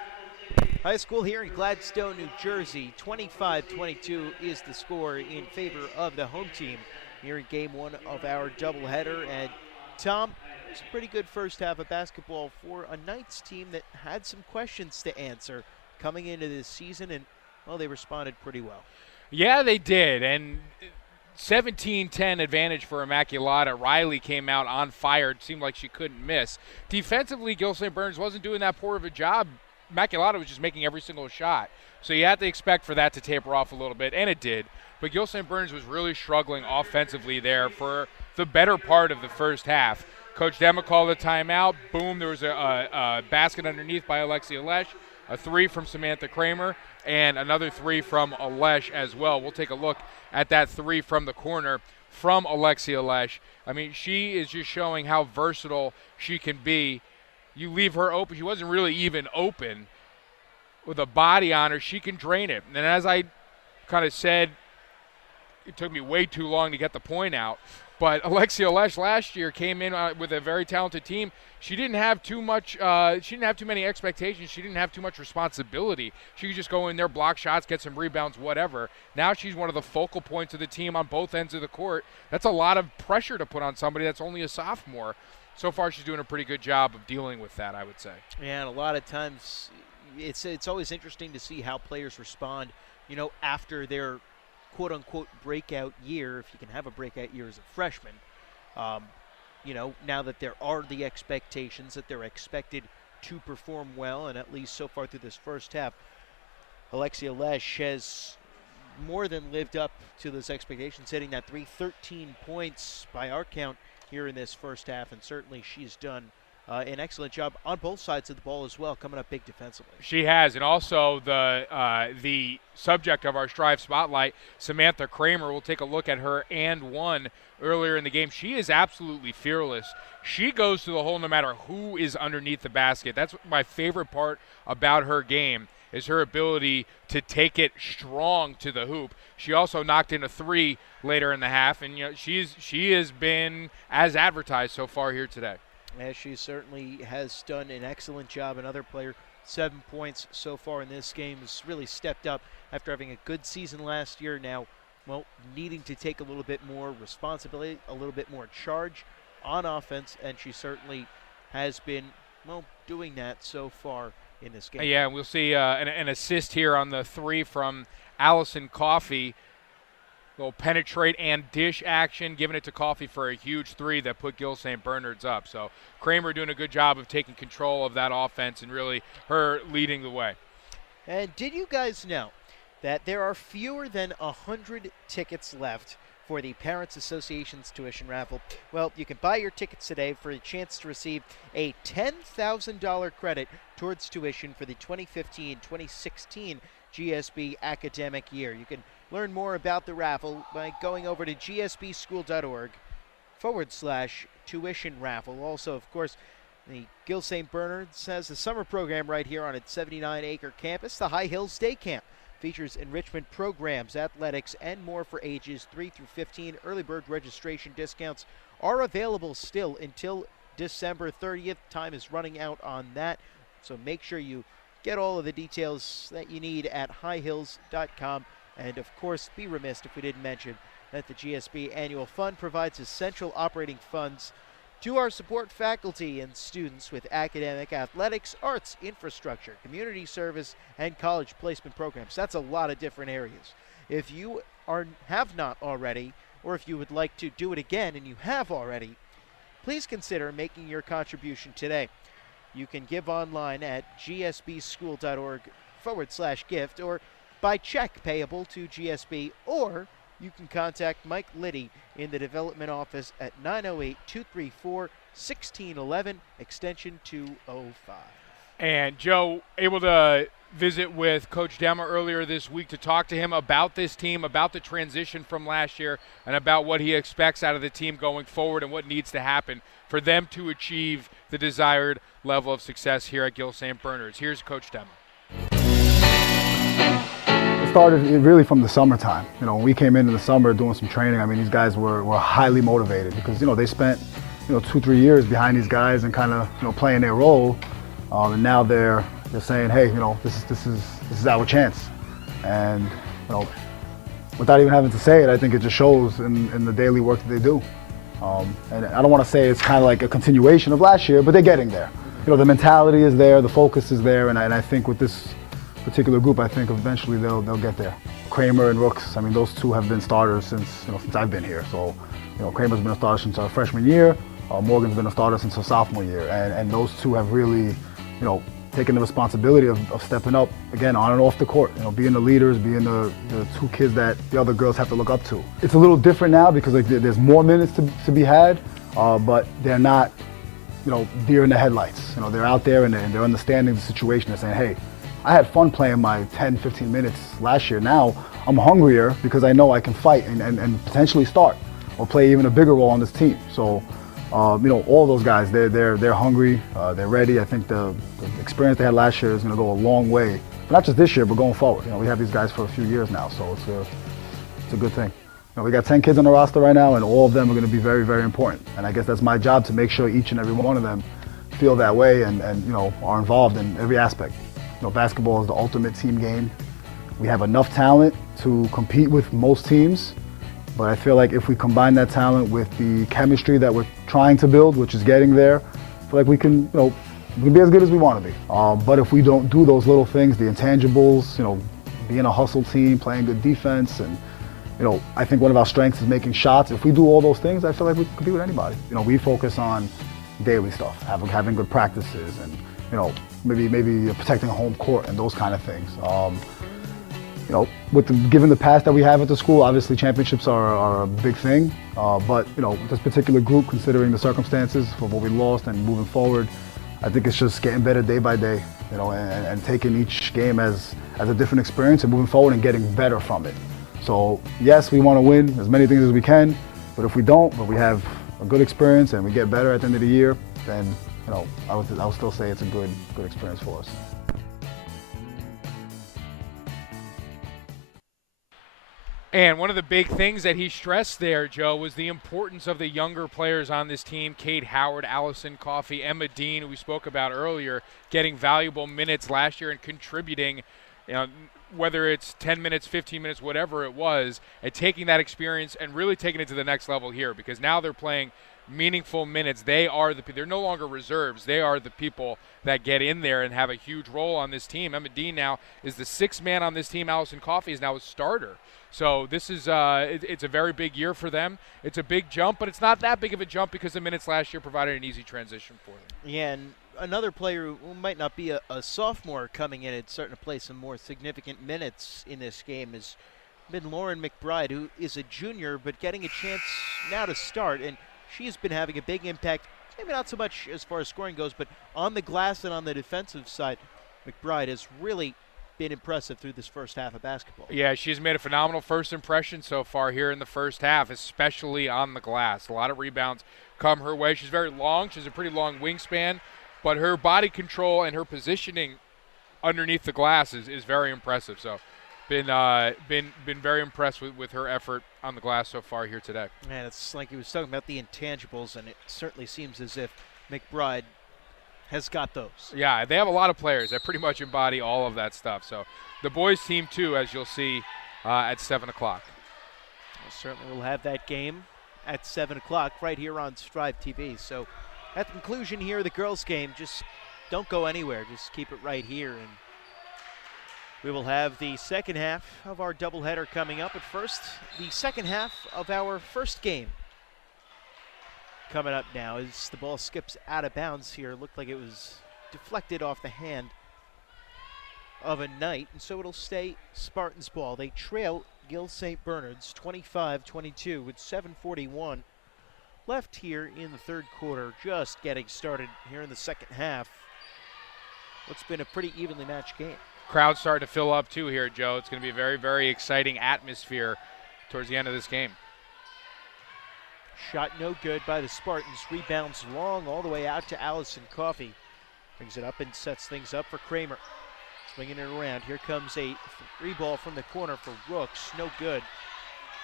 High School here in Gladstone, New Jersey. 25-22 is the score in favor of the home team here in game one of our doubleheader. And Tom, it's a pretty good first half of basketball for a Knights team that had some questions to answer coming into this season, and, well, they responded pretty well. Yeah, they did, and 17-10 advantage for Immaculata. Riley came out on fire. It seemed like she couldn't miss. Defensively, Gill St. Bernard's wasn't doing that poor of a job. Immaculata was just making every single shot. So you had to expect for that to taper off a little bit, and it did. But Gill St. Bernard's was really struggling offensively there for the better part of the first half. Coach Dema called a timeout. Boom, there was a basket underneath by Alexia Lesh, a three from Samantha Kramer, and another three from Lesh as well. We'll take a look at that three from the corner from Alexia Lesh. I mean, she is just showing how versatile she can be. You leave her open. She wasn't really even open. With a body on her, she can drain it. And as I kind of said, it took me way too long to get the point out. But Alexia Lesh last year came in with a very talented team. She didn't have too much. She didn't have too many expectations. She didn't have too much responsibility. She could just go in there, block shots, get some rebounds, whatever. Now she's one of the focal points of the team on both ends of the court. That's a lot of pressure to put on somebody that's only a sophomore. So far, she's doing a pretty good job of dealing with that, I would say. Yeah, and a lot of times, it's always interesting to see how players respond, after their quote-unquote breakout year, if you can have a breakout year as a freshman. Now that there are the expectations that they're expected to perform well, and at least so far through this first half, Alexia Lesh has more than lived up to those expectations, hitting that 13 points by our count here in this first half, and certainly she's done an excellent job on both sides of the ball as well, coming up big defensively. She has, and also the subject of our Strive Spotlight, Samantha Kramer. We'll take a look at her and one earlier in the game. She is absolutely fearless. She goes to the hole no matter who is underneath the basket. That's my favorite part about her game, is her ability to take it strong to the hoop. She also knocked in a three later in the half, and she has been as advertised so far here today. As she certainly has done an excellent job. Another player 7 points so far in this game. Has really stepped up after having a good season last year. Now, well, needing to take a little bit more responsibility, a little bit more charge on offense, and she certainly has been, well, doing that so far in this game. Yeah, and we'll see an assist here on the 3 from Allison Coffey. Little penetrate and dish action, giving it to Coffey for a huge 3 that put Gill St. Bernard's up. So Kramer doing a good job of taking control of that offense and really her leading the way. And did you guys know that there are fewer than 100 tickets left for the Parents Association's tuition raffle? Well, you can buy your tickets today for a chance to receive a $10,000 credit towards tuition for the 2015-2016 GSB academic year. You can learn more about the raffle by going over to gsbschool.org/tuition raffle. Also, of course, the Gill St. Bernard's has a summer program right here on its 79-acre campus. The High Hills Day Camp features enrichment programs, athletics, and more for ages 3 through 15. Early bird registration discounts are available still until December 30th. Time is running out on that, so make sure you get all of the details that you need at highhills.com. And, of course, be remiss if we didn't mention that the GSB Annual Fund provides essential operating funds to our support faculty and students with academic, athletics, arts, infrastructure, community service, and college placement programs. That's a lot of different areas. If you have not already, or if you would like to do it again and you have already, please consider making your contribution today. You can give online at gsbschool.org/gift or by check payable to GSB, or you can contact Mike Liddy in the development office at 908-234-1611, extension 205. And Joe, able to visit with Coach Dema earlier this week to talk to him about this team, about the transition from last year, and about what he expects out of the team going forward and what needs to happen for them to achieve the desired level of success here at Gill St. Bernard's. Here's Coach Dema. It started really from the summertime. When we came into the summer doing some training, these guys were highly motivated because, they spent, 2-3 years behind these guys and kind of, playing their role. And now they're saying, hey, this is our chance. And, without even having to say it, I think it just shows in the daily work that they do. And I don't want to say it's kind of like a continuation of last year, but they're getting there. The mentality is there, the focus is there, and I think with this particular group, I think eventually they'll get there. Kramer and Rooks, those two have been starters since I've been here. So, Kramer's been a starter since our freshman year. Morgan's been a starter since her sophomore year, and those two have really, taken the responsibility of stepping up again on and off the court. Being the leaders, being the two kids that the other girls have to look up to. It's a little different now because there's more minutes to be had, but they're not, deer in the headlights. They're out there and they're understanding the situation. They're saying, hey, I had fun playing my 10-15 minutes last year. Now I'm hungrier because I know I can fight and potentially start or play even a bigger role on this team. So, all those guys, they're hungry, they're ready. I think the experience they had last year is going to go a long way. Not just this year, but going forward. We have these guys for a few years now, so it's a good thing. We got 10 kids on the roster right now, and all of them are going to be very, very important. And I guess that's my job to make sure each and every one of them feel that way and are involved in every aspect. Basketball is the ultimate team game. We have enough talent to compete with most teams, but I feel like if we combine that talent with the chemistry that we're trying to build, which is getting there, I feel like we can, we can be as good as we want to be. But if we don't do those little things, the intangibles, being a hustle team, playing good defense, and I think one of our strengths is making shots. If we do all those things, I feel like we can compete with anybody. We focus on daily stuff, having good practices, and maybe protecting home court and those kind of things. Given the past that we have at the school, obviously championships are a big thing. But this particular group, considering the circumstances for what we lost and moving forward, I think it's just getting better day by day. And taking each game as a different experience and moving forward and getting better from it. So yes, we want to win as many things as we can, but if we don't, but we have a good experience and we get better at the end of the year, then I would still say it's a good experience for us. And one of the big things that he stressed there, Joe, was the importance of the younger players on this team. Kate Howard, Allison Coffey, Emma Dean, who we spoke about earlier, getting valuable minutes last year and contributing, whether it's 10 minutes, 15 minutes, whatever it was, and taking that experience and really taking it to the next level here, because now they're playing meaningful minutes. They're no longer reserves. They are the people that get in there and have a huge role on this team. Emma Dean now is the sixth man on this team. Allison Coffey is now a starter. So this is it's a very big year for them. It's a big jump, but it's not that big of a jump because the minutes last year provided an easy transition for them. Yeah, and another player who might not be a sophomore coming in and starting to play some more significant minutes in this game has been Lauren McBride, who is a junior but getting a chance now to start. And she has been having a big impact, maybe not so much as far as scoring goes, but on the glass and on the defensive side. McBride has really been impressive through this first half of basketball. Yeah, she's made a phenomenal first impression so far here in the first half, especially on the glass. A lot of rebounds come her way. She's very long. She's a pretty long wingspan, but her body control and her positioning underneath the glass is very impressive. So been very impressed with her effort on the glass so far here today. Man, it's like he was talking about the intangibles, and it certainly seems as if McBride has got those. Yeah, they have a lot of players that pretty much embody all of that stuff. So the boys team too, as you'll see at 7 o'clock. Well, certainly we'll have that game at 7 o'clock right here on Strive TV. So at the conclusion here of the girls game, just don't go anywhere. Just keep it right here. And we will have the second half of our doubleheader coming up. But first, the second half of our first game coming up now as the ball skips out of bounds here. It looked like it was deflected off the hand of a Knight, and so it'll stay Spartans ball. They trail Gill St. Bernard's 25-22 with 7:41 left here in the third quarter, just getting started here in the second half. What's been a pretty evenly matched game. Crowd's starting to fill up too here, Joe. It's going to be a very, very exciting atmosphere towards the end of this game. Shot no good by the Spartans. Rebounds long all the way out to Allison Coffey. Brings it up and sets things up for Kramer. Swinging it around. Here comes a free ball from the corner for Rooks. No good.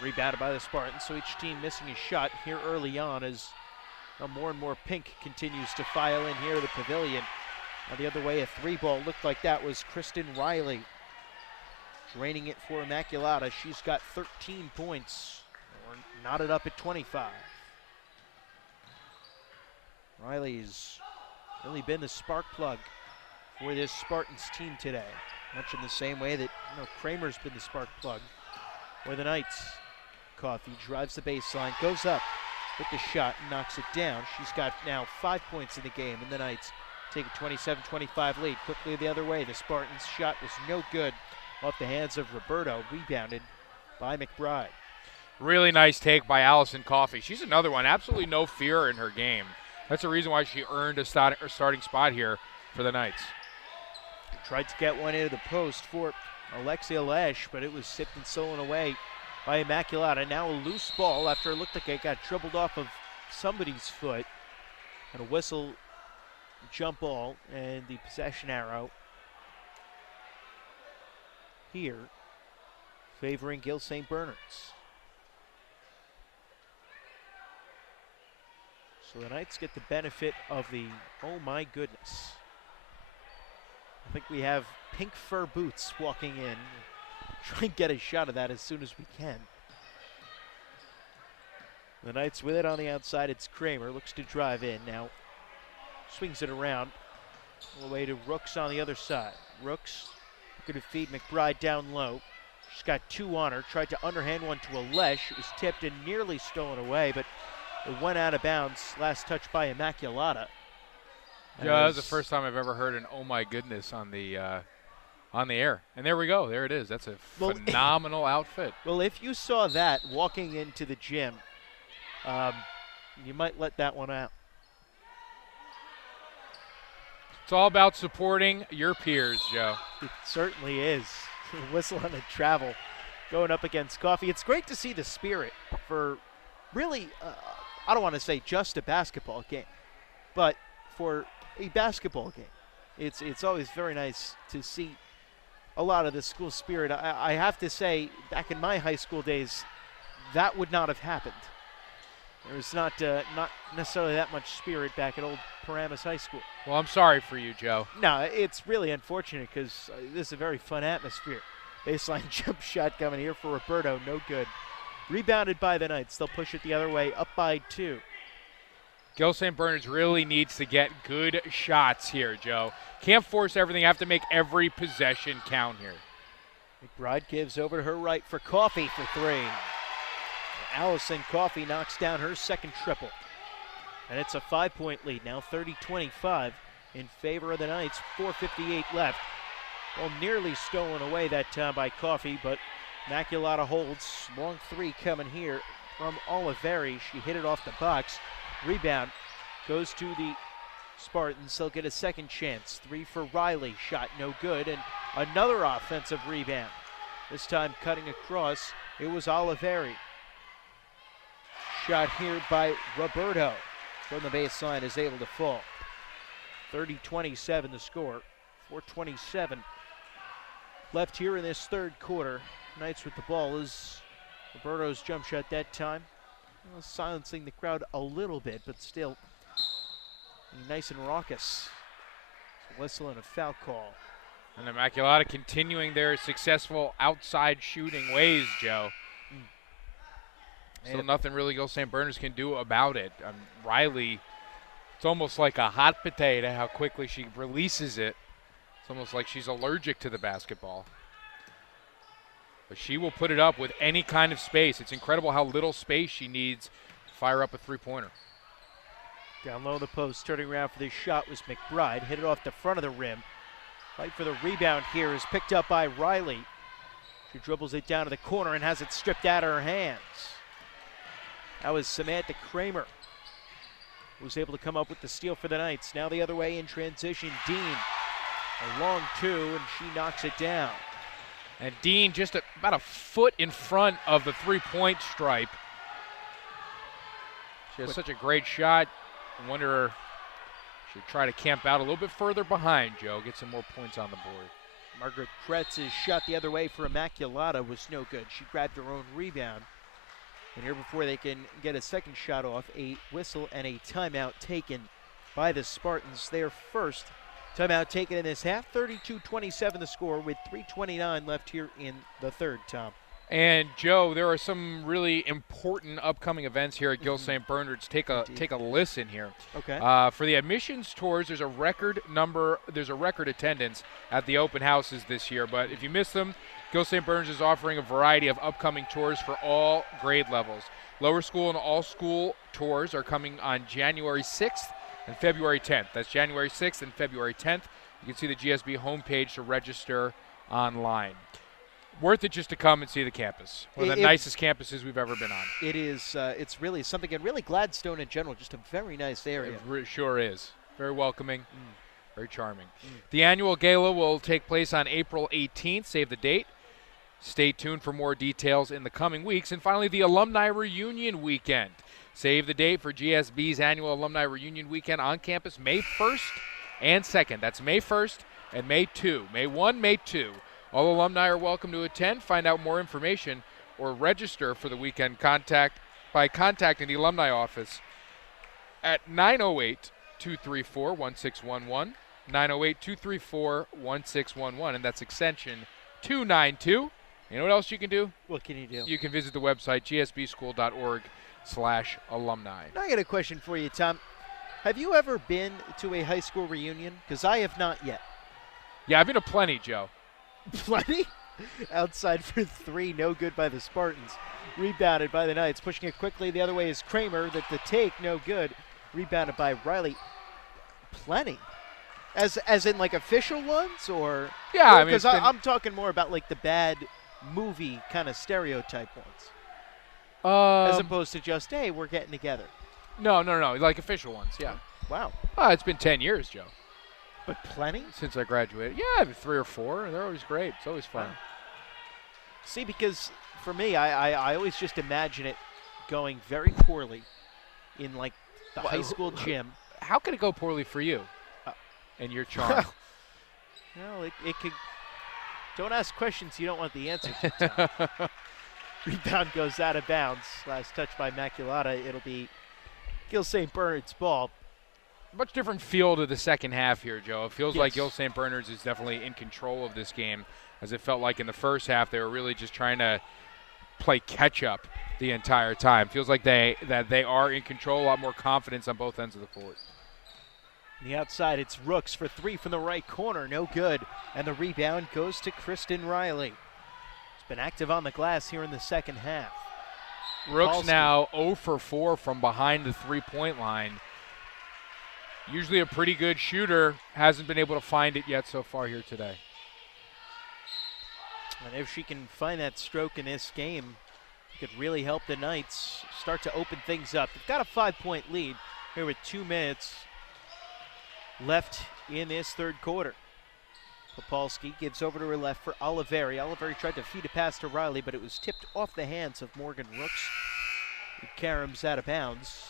Rebounded by the Spartans. So each team missing a shot here early on as more and more pink continues to file in here to the pavilion. Now the other way, a three ball looked like that was Kristen Riley. Draining it for Immaculata. She's got 13 points. Knotted up at 25. Riley's really been the spark plug for this Spartans team today. Much in the same way that Kramer's been the spark plug for the Knights. Coffey drives the baseline, goes up with the shot, and knocks it down. She's got now 5 points in the game, and the Knights take a 27-25 lead. Quickly the other way, the Spartans' shot was no good off the hands of Roberto, rebounded by McBride. Really nice take by Allison Coffey. She's another one. Absolutely no fear in her game. That's the reason why she earned a starting spot here for the Knights. Tried to get one into the post for Alexia Lesh, but it was sipped and stolen away by Immaculata. Now a loose ball after it looked like it got dribbled off of somebody's foot. And a whistle, jump ball, and the possession arrow here favoring Gill St. Bernard's. So the Knights get the benefit of the, oh my goodness. I think we have pink fur boots walking in. Try and get a shot of that as soon as we can. The Knights with it on the outside. It's Kramer, looks to drive in now. Swings it around. All the way to Rooks on the other side. Rooks looking to feed McBride down low. She's got two on her. Tried to underhand one to a Lesh. It was tipped and nearly stolen away, but it went out of bounds. Last touch by Immaculata. Yeah, that was the first time I've ever heard an "oh my goodness" on the air. And there we go. There it is. That's a phenomenal outfit. Well, if you saw that walking into the gym, you might let that one out. It's all about supporting your peers, Joe. It certainly is. Whistle on the travel going up against Coffey. It's great to see the spirit for really, I don't want to say just a basketball game, but for a basketball game. It's always very nice to see a lot of the school spirit. I have to say, back in my high school days, that would not have happened. There was not necessarily that much spirit back at old Paramus High School. Well, I'm sorry for you, Joe. No, it's really unfortunate because this is a very fun atmosphere. Baseline jump shot coming here for Roberto, no good. Rebounded by the Knights. They'll push it the other way, up by 2. Gill St. Bernard's really needs to get good shots here, Joe. Can't force everything. Have to make every possession count here. McBride gives over to her right for Coffey for 3. Allison Coffey knocks down her second triple. And it's a 5-point lead now, 30-25 in favor of the Knights. 4:58 left. Well, nearly stolen away that time by Coffey, but Immaculata holds. Long 3 coming here from Oliveri. She hit it off the box. Rebound goes to the Spartans. They'll get a second chance. 3 for Riley. Shot no good. And another offensive rebound. This time cutting across, it was Oliveri. Shot here by Roberto from the baseline is able to fall. 30-27 the score. 4:27 left here in this third quarter. Knights with the ball is Roberto's jump shot that time. Well, silencing the crowd a little bit, but still nice and raucous. Whistle and a foul call. And Immaculata continuing their successful outside shooting ways, Joe. Still nothing really Gill St. Bernard's can do about it. Riley, it's almost like a hot potato how quickly she releases it. It's almost like she's allergic to the basketball. But she will put it up with any kind of space. It's incredible how little space she needs to fire up a three-pointer. Down low in the post, turning around for this shot was McBride. Hit it off the front of the rim. Fight for the rebound here is picked up by Riley. She dribbles it down to the corner and has it stripped out of her hands. That was Samantha Kramer, who was able to come up with the steal for the Knights. Now the other way in transition, Dean. A long 2, and she knocks it down. And Dean just about a foot in front of the three-point stripe. She has such a great shot. I wonder if she'll try to camp out a little bit further behind, Joe. Get some more points on the board. Margaret Kretz's shot the other way for Immaculata was no good. She grabbed her own rebound. And here before they can get a second shot off, a whistle and a timeout taken by the Spartans. Their first timeout taken in this half. 32-27 the score with 3:29 left here in the third, Tom. And Joe, there are some really important upcoming events here at Gill St. Bernard's. Take a listen here. Okay. For the admissions tours, there's a record attendance at the open houses this year. But if you miss them, Gill St. Bernard's is offering a variety of upcoming tours for all grade levels. Lower school and all school tours are coming on January 6th and February 10th. That's January 6th and February 10th. You can see the GSB homepage to register online. Worth it just to come and see the campus. One of the nicest campuses we've ever been on. It is. It's really something, and really Gladstone in general, just a very nice area. It sure is. Very welcoming, very charming. The annual gala will take place on April 18th. Save the date. Stay tuned for more details in the coming weeks. And finally, the Alumni Reunion Weekend. Save the date for GSB's annual Alumni Reunion Weekend on campus May 1st and 2nd. That's May 1st and May 2. May 1, May 2. All alumni are welcome to attend. Find out more information or register for the weekend by contacting the alumni office at 908-234-1611, 908-234-1611, and that's extension 292. You know what else you can do? What can you do? You can visit the website, gsbschool.org/alumni. Now I got a question for you, Tom. Have you ever been to a high school reunion? Because I have not yet. Yeah, I've been to plenty, Joe. Plenty? Outside for 3, no good by the Spartans. Rebounded by the Knights. Pushing it quickly the other way is Kramer. The take, no good. Rebounded by Riley. Plenty. As in like official ones, or? Yeah, I mean, because I'm talking more about like the bad movie kind of stereotype ones. As opposed to just, hey, we're getting together. No, like official ones, yeah. Wow. It's been 10 years, Joe. But plenty? Since I graduated. Yeah, 3 or 4. They're always great. It's always fun. Wow. See, because for me, I always just imagine it going very poorly in like the high school gym. How could it go poorly for you and your charm? No, it could. Don't ask questions you don't want the answer to, Tom. Rebound goes out of bounds. Last touch by Immaculata. It'll be Gill St. Bernard's ball. Much different feel to the second half here, Joe. It feels like Yes. Gill St. Bernard's is definitely in control of this game, as it felt like in the first half they were really just trying to play catch-up the entire time. Feels like they are in control, a lot more confidence on both ends of the court. On the outside, it's Rooks for three from the right corner. No good. And the rebound goes to Kristen Riley. He's been active on the glass here in the second half. Rooks Polsky. now 0 for 4 from behind the three-point line. Usually a pretty good shooter. Hasn't been able to find it yet so far here today. And if she can find that stroke in this game, it could really help the Knights start to open things up. They've got a 5-point lead here with 2 minutes left in this third quarter. Popolski gives over to her left for Oliveri. Oliveri tried to feed a pass to Riley, but it was tipped off the hands of Morgan Rooks. Karam's out of bounds,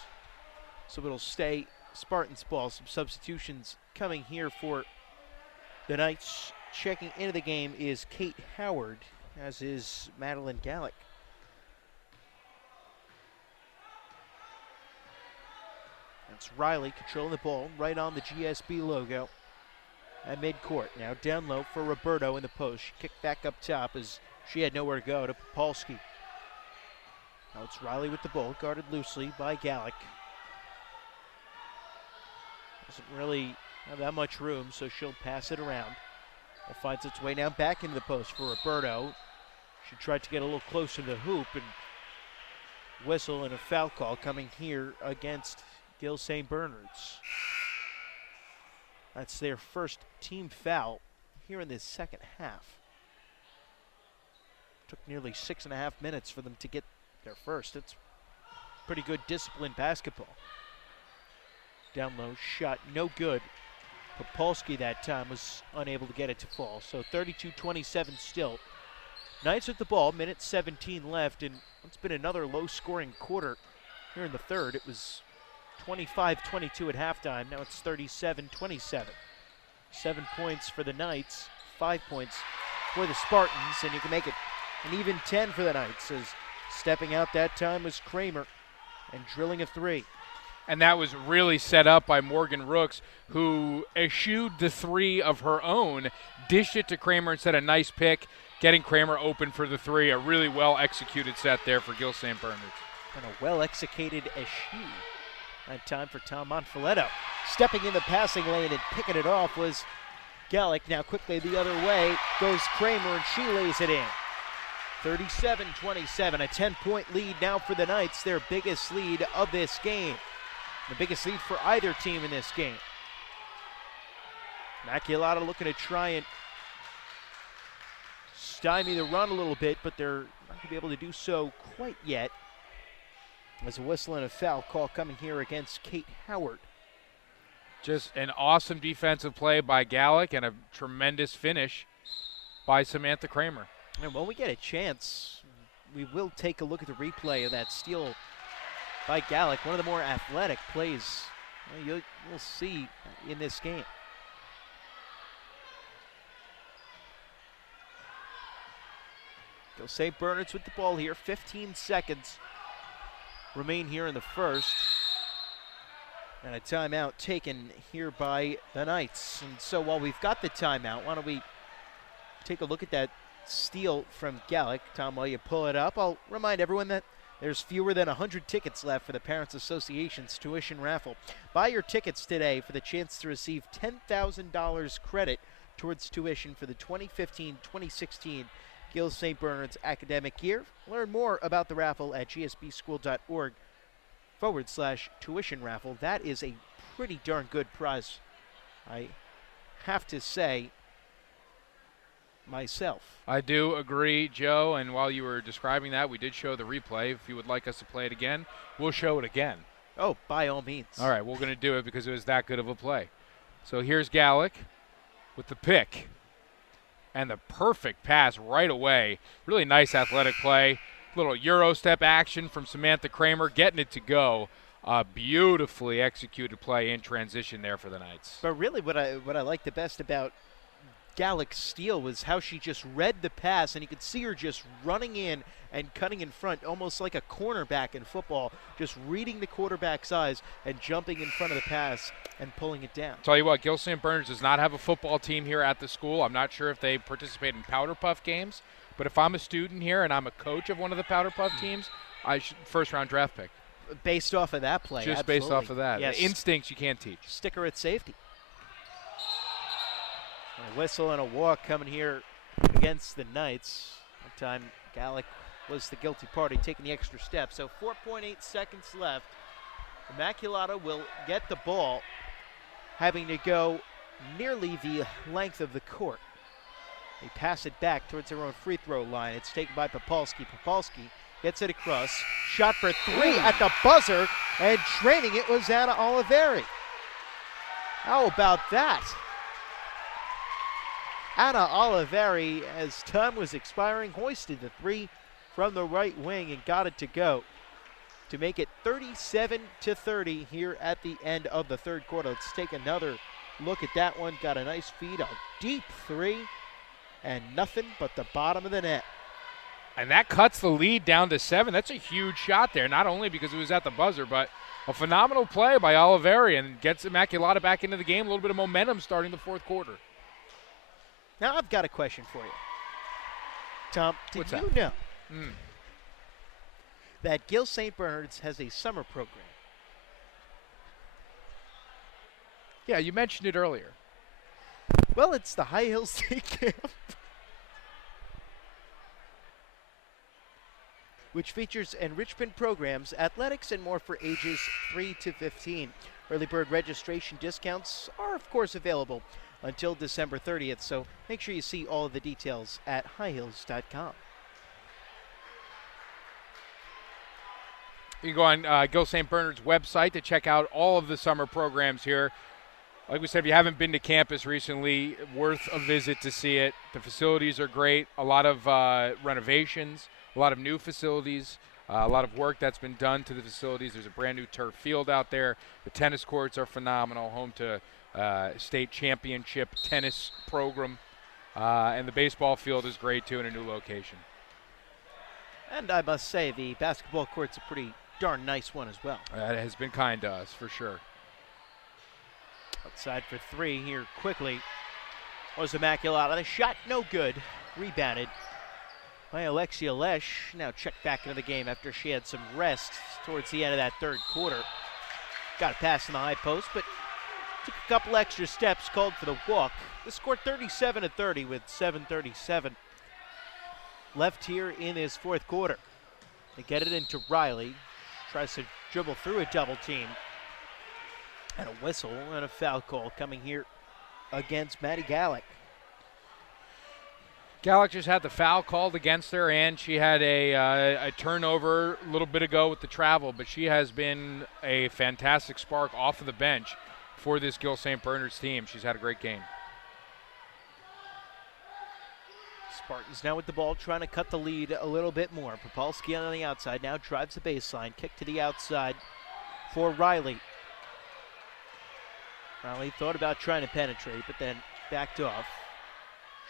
so it'll stay Spartans ball. Some substitutions coming here for the Knights. Checking into the game is Kate Howard, as is Madeline Gallick. That's Riley controlling the ball right on the GSB logo at midcourt. Now down low for Roberto in the post. She kicked back up top as she had nowhere to go to Popolski. Now it's Riley with the ball, guarded loosely by Gallick. Doesn't really have that much room, so she'll pass it around. It finds its way now back into the post for Roberto. She tried to get a little closer to the hoop, and whistle and a foul call coming here against Gill St. Bernard's. That's their first team foul here in this second half. Took nearly 6.5 minutes for them to get their first. It's pretty good disciplined basketball. Down low, shot no good. Popolski that time was unable to get it to fall. So 32-27 still. Knights with the ball, minute 17 left, and it's been another low-scoring quarter here in the third. It was 25-22 at halftime. Now it's 37-27. 7 points for the Knights, 5 points for the Spartans, and you can make it an even 10 for the Knights, as stepping out that time was Kramer and drilling a three. And that was really set up by Morgan Rooks, who eschewed the three of her own, dished it to Kramer and set a nice pick, getting Kramer open for the three. A really well-executed set there for Gill St. Bernard. And a well-executed eschew. That time for Tom Monfiletto. Stepping in the passing lane and picking it off was Gallick. Now quickly the other way goes Kramer, and she lays it in. 37-27, a 10-point lead now for the Knights, their biggest lead of this game. The biggest lead for either team in this game. Immaculata looking to try and stymie the run a little bit, but they're not going to be able to do so quite yet. There's a whistle and a foul call coming here against Kate Howard. Just an awesome defensive play by Gallick and a tremendous finish by Samantha Kramer. And when we get a chance, we will take a look at the replay of that steal by Gallick, one of the more athletic plays you'll see in this game. Gill St. Bernard's with the ball here. 15 seconds remain here in the first. And a timeout taken here by the Knights. And so while we've got the timeout, why don't we take a look at that steal from Gallick. Tom, while you pull it up, I'll remind everyone that there's fewer than 100 tickets left for the Parents Association's tuition raffle. Buy your tickets today for the chance to receive $10,000 credit towards tuition for the 2015-2016 Gill St. Bernard's academic year. Learn more about the raffle at gsbschool.org/tuition raffle. That is a pretty darn good prize, I have to say myself. I do agree, Joe, and while you were describing that, we did show the replay. If you would like us to play it again, we'll show it again. Oh, by all means. All right, we're going to do it because it was that good of a play. So here's Gallick with the pick and the perfect pass right away. Really nice athletic play. Little Euro step action from Samantha Kramer, getting it to go. Beautifully executed play in transition there for the Knights. But really what I like the best about Gallick's steal was how she just read the pass, and you could see her just running in and cutting in front, almost like a cornerback in football, just reading the quarterback's eyes and jumping in front of the pass and pulling it down. Tell you what, Gill St. Bernard's does not have a football team here at the school. I'm not sure if they participate in Powder Puff games, but if I'm a student here and I'm a coach of one of the Powder Puff teams, I should first-round draft pick. Based off of that play, Just absolutely. based off of that. Yes. The instincts you can't teach. Sticker at safety. A whistle and a walk coming here against the Knights. That time Gallick was the guilty party, taking the extra step. So 4.8 seconds left. Immaculata will get the ball, having to go nearly the length of the court. They pass it back towards their own free throw line. It's taken by Popolski. Popolski gets it across. Shot for three at the buzzer, and training it was Anna Oliveri. How about that? Anna Oliveri, as time was expiring, hoisted the three from the right wing and got it to go to make it 37-30 here at the end of the third quarter. Let's take another look at that one. Got a nice feed, a deep three, and nothing but the bottom of the net. And that cuts the lead down to 7. That's a huge shot there, not only because it was at the buzzer, but a phenomenal play by Oliveri and gets Immaculata back into the game. A little bit of momentum starting the fourth quarter. Now I've got a question for you. Tom, did you know that Gill St. Bernard's has a summer program? Yeah, you mentioned it earlier. Well, it's the High Hills State Camp, which features enrichment programs, athletics, and more for ages 3 to 15. Early bird registration discounts are, of course, available until December 30th, so make sure you see all of the details at highhills.com. You can go on Gill St. Bernard's website to check out all of the summer programs here. Like we said, if you haven't been to campus recently, worth a visit to see it. The facilities are great. A lot of renovations, a lot of new facilities, a lot of work that's been done to the facilities. There's a brand new turf field out there. The tennis courts are phenomenal, home to state championship tennis program. And the baseball field is great, too, in a new location. And I must say, the basketball court's a pretty darn nice one as well. That has been kind to us, for sure. Outside for three here quickly was Immaculata. The shot no good. Rebounded by Alexia Lesh. Now checked back into the game after she had some rest towards the end of that third quarter. Got a pass in the high post, but took a couple extra steps, called for the walk. The score 37-30 with 7:37 left here in his fourth quarter. They get it into Riley. Tries to dribble through a double team. And a whistle and a foul call coming here against Maddie Gallick. Gallick just had the foul called against her, and she had a turnover a little bit ago with the travel, but she has been a fantastic spark off of the bench for this Gill St. Bernard's team. She's had a great game. Spartans now with the ball, trying to cut the lead a little bit more. Popolski on the outside, now drives the baseline, kick to the outside for Riley. Riley thought about trying to penetrate, but then backed off.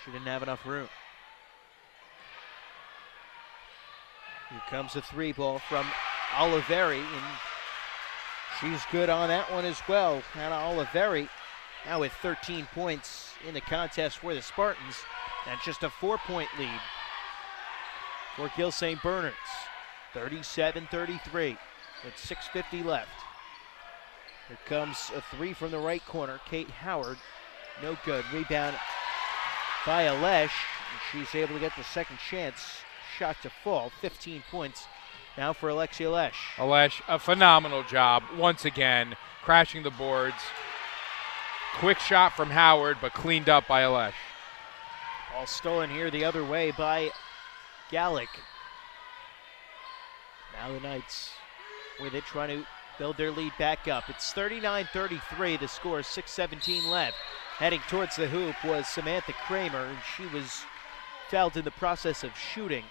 She didn't have enough room. Here comes a three ball from Oliveri, and she's good on that one as well. Anna Oliveri now with 13 points in the contest for the Spartans. That's just a 4-point lead for Gill St. Bernard's. 37-33 with 6:50 left. Here comes a three from the right corner. Kate Howard, no good. Rebound by Alesh. She's able to get the second chance shot to fall. 15 points now for Alexia Alesh. Alesh, a phenomenal job once again, crashing the boards. Quick shot from Howard, but cleaned up by Alesh. Ball stolen here the other way by Gallick. Now the Knights with it, trying to build their lead back up. It's 39-33, the score, 6:17 left. Heading towards the hoop was Samantha Kramer, and she was fouled in the process of shooting.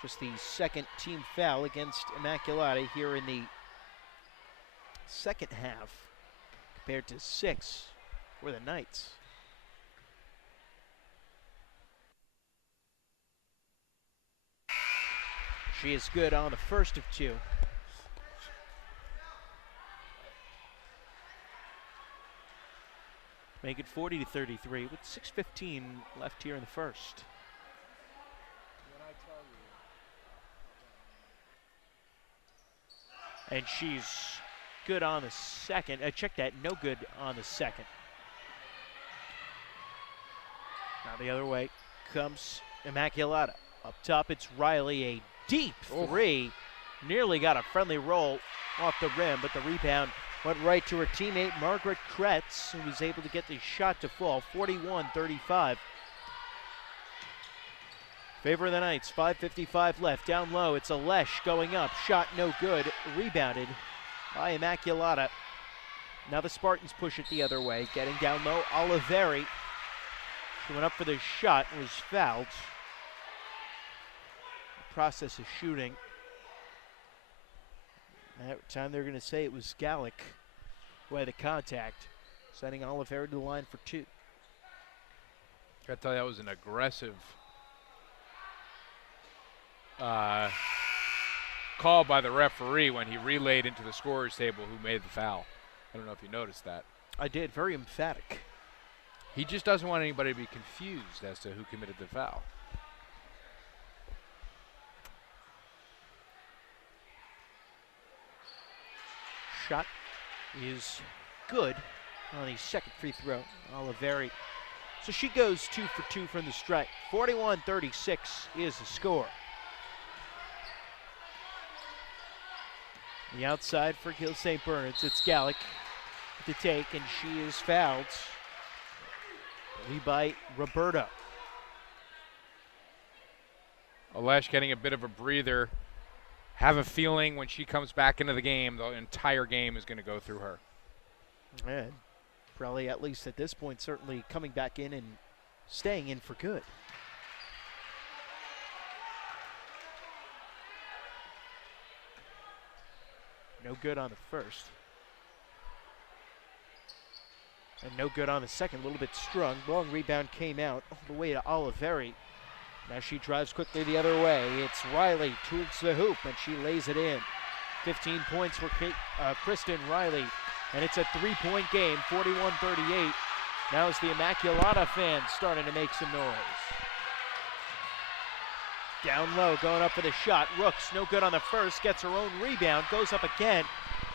Just the second team foul against Immaculata here in the second half, compared to 6 for the Knights. She is good on the first of two. Make it 40-33 with 6:15 left here in the first. And she's good on the second. Check that, no good on the second. Now the other way comes Immaculata. Up top, it's Riley, a deep three. Nearly got a friendly roll off the rim, but the rebound went right to her teammate, Margaret Kretz, who was able to get the shot to fall, 41-35. Favor of the Knights, 5:55 left. Down low, it's Alesh going up. Shot no good. Rebounded by Immaculata. Now the Spartans push it the other way. Getting down low, Oliveri. She went up for the shot and was fouled. The process of shooting. That time they're going to say it was Gallic who had the contact, sending Oliveri to the line for two. Got to tell you, that was an aggressive call by the referee when he relayed into the scorer's table who made the foul. I don't know if you noticed that. I did. Very emphatic. He just doesn't want anybody to be confused as to who committed the foul. Shot is good on the second free throw. Oliveri. So she goes 2 for 2 from the strike. 41-36 is the score. The outside for Gill St. Bernard's. It's Gallic to take, and she is fouled. Lead by Roberta. Alesh getting a bit of a breather. Have a feeling when she comes back into the game, the entire game is going to go through her. And probably, at least at this point, certainly coming back in and staying in for good. No good on the first. And no good on the second, a little bit strung. Long rebound came out all the way to Oliveri. Now she drives quickly the other way. It's Riley towards the hoop, and she lays it in. 15 points for Kristen Riley, and it's a three-point game, 41-38. Now is the Immaculata fans starting to make some noise. Down low, going up for the shot. Rooks, no good on the first, gets her own rebound, goes up again,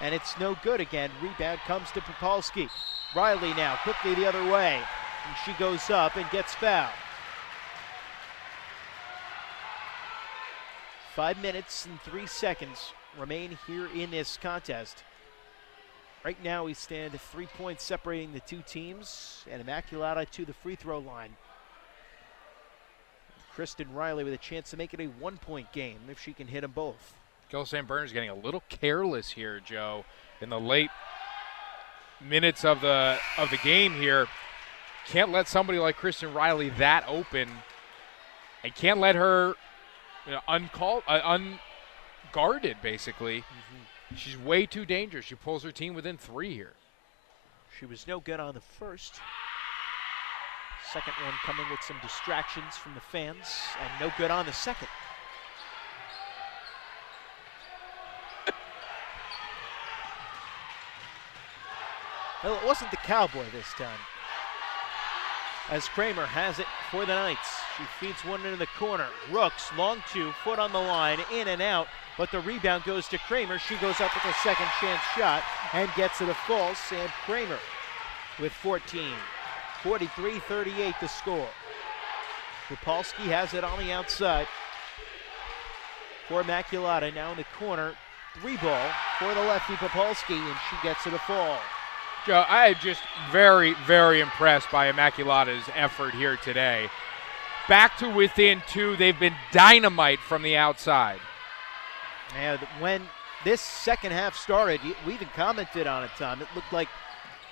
and it's no good again. Rebound comes to Popolski. Riley now, quickly the other way, and she goes up and gets fouled. 5 minutes and 3 seconds remain here in this contest. Right now we stand at 3 points separating the two teams, and Immaculata to the free throw line. Kristen Riley with a chance to make it a 1-point game if she can hit them both. Gill St. Bernard's getting a little careless here, Joe, in the late minutes of the game here. Can't let somebody like Kristen Riley that open, and can't let her unguarded, basically. She's way too dangerous. She pulls her team within 3 here. She was no good on the first. Second one coming with some distractions from the fans, and no good on the second. Well, it wasn't the Cowboy this time. As Kramer has it for the Knights. She feeds one into the corner. Rooks, long two, foot on the line, in and out, but the rebound goes to Kramer. She goes up with a second chance shot and gets it a false, and Kramer with 14. 43-38 the score. Popolski has it on the outside for Immaculata. Now in the corner, 3-ball for the lefty Popolski, and she gets it a fall. Joe, I am just very, very impressed by Immaculata's effort here today. Back to within 2. They've been dynamite from the outside. And when this second half started, we even commented on it, Tom. It looked like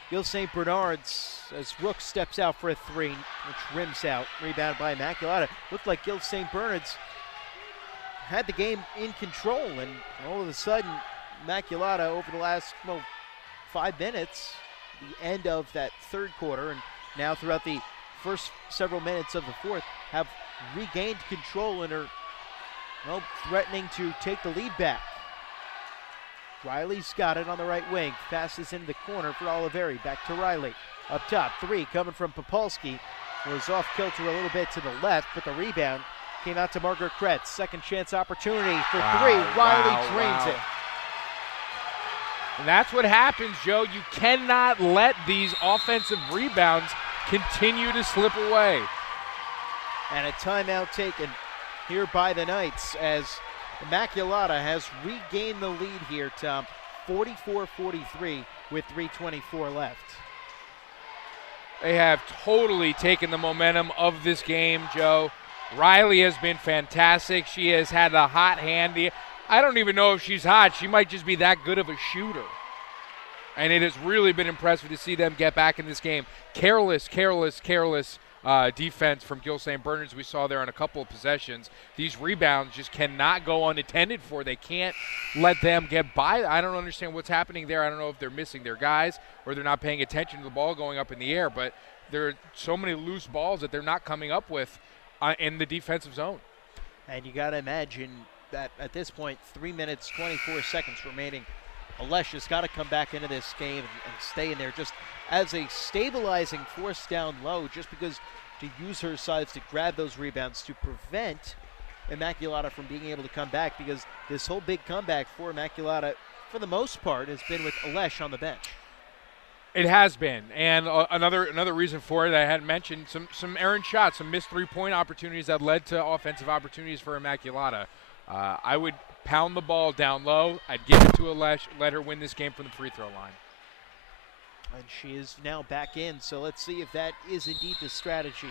Gill St. Bernard's, as Rooks steps out for a 3, which rims out. Rebounded by Immaculata. Looked like Gill St. Bernard's had the game in control, and all of a sudden, Immaculata over the last 5 minutes, the end of that third quarter, and now throughout the first several minutes of the fourth, have regained control and are Well, threatening to take the lead back. Riley's got it on the right wing. Passes into the corner for Oliveri. Back to Riley. Up top, 3 coming from Popolski. Was off kilter a little bit to the left, but the rebound came out to Margaret Kretz. Second chance opportunity for 3. Riley drains it. And that's what happens, Joe. You cannot let these offensive rebounds continue to slip away. And a timeout taken here by the Knights as Immaculata has regained the lead here, Tom. 44-43 with 3:24 left. They have totally taken the momentum of this game, Joe. Riley has been fantastic. She has had a hot hand. I don't even know if she's hot. She might just be that good of a shooter. And it has really been impressive to see them get back in this game. Careless defense from Gill St. Bernard's we saw there on a couple of possessions. These rebounds just cannot go unattended for. They can't let them get by. I don't understand what's happening there. I don't know if they're missing their guys or they're not paying attention to the ball going up in the air, but there are so many loose balls that they're not coming up with in the defensive zone. And you got to imagine that at this point, 3 minutes, 24 seconds remaining. Alesha's got to come back into this game and stay in there just as a stabilizing force down low, just because to use her size to grab those rebounds to prevent Immaculata from being able to come back, because this whole big comeback for Immaculata, for the most part, has been with Alesh on the bench. It has been, and another reason for it I hadn't mentioned, some errant shots, some missed three-point opportunities that led to offensive opportunities for Immaculata. I would pound the ball down low. I'd give it to Alesh, let her win this game from the free throw line. And she is now back in, so let's see if that is indeed the strategy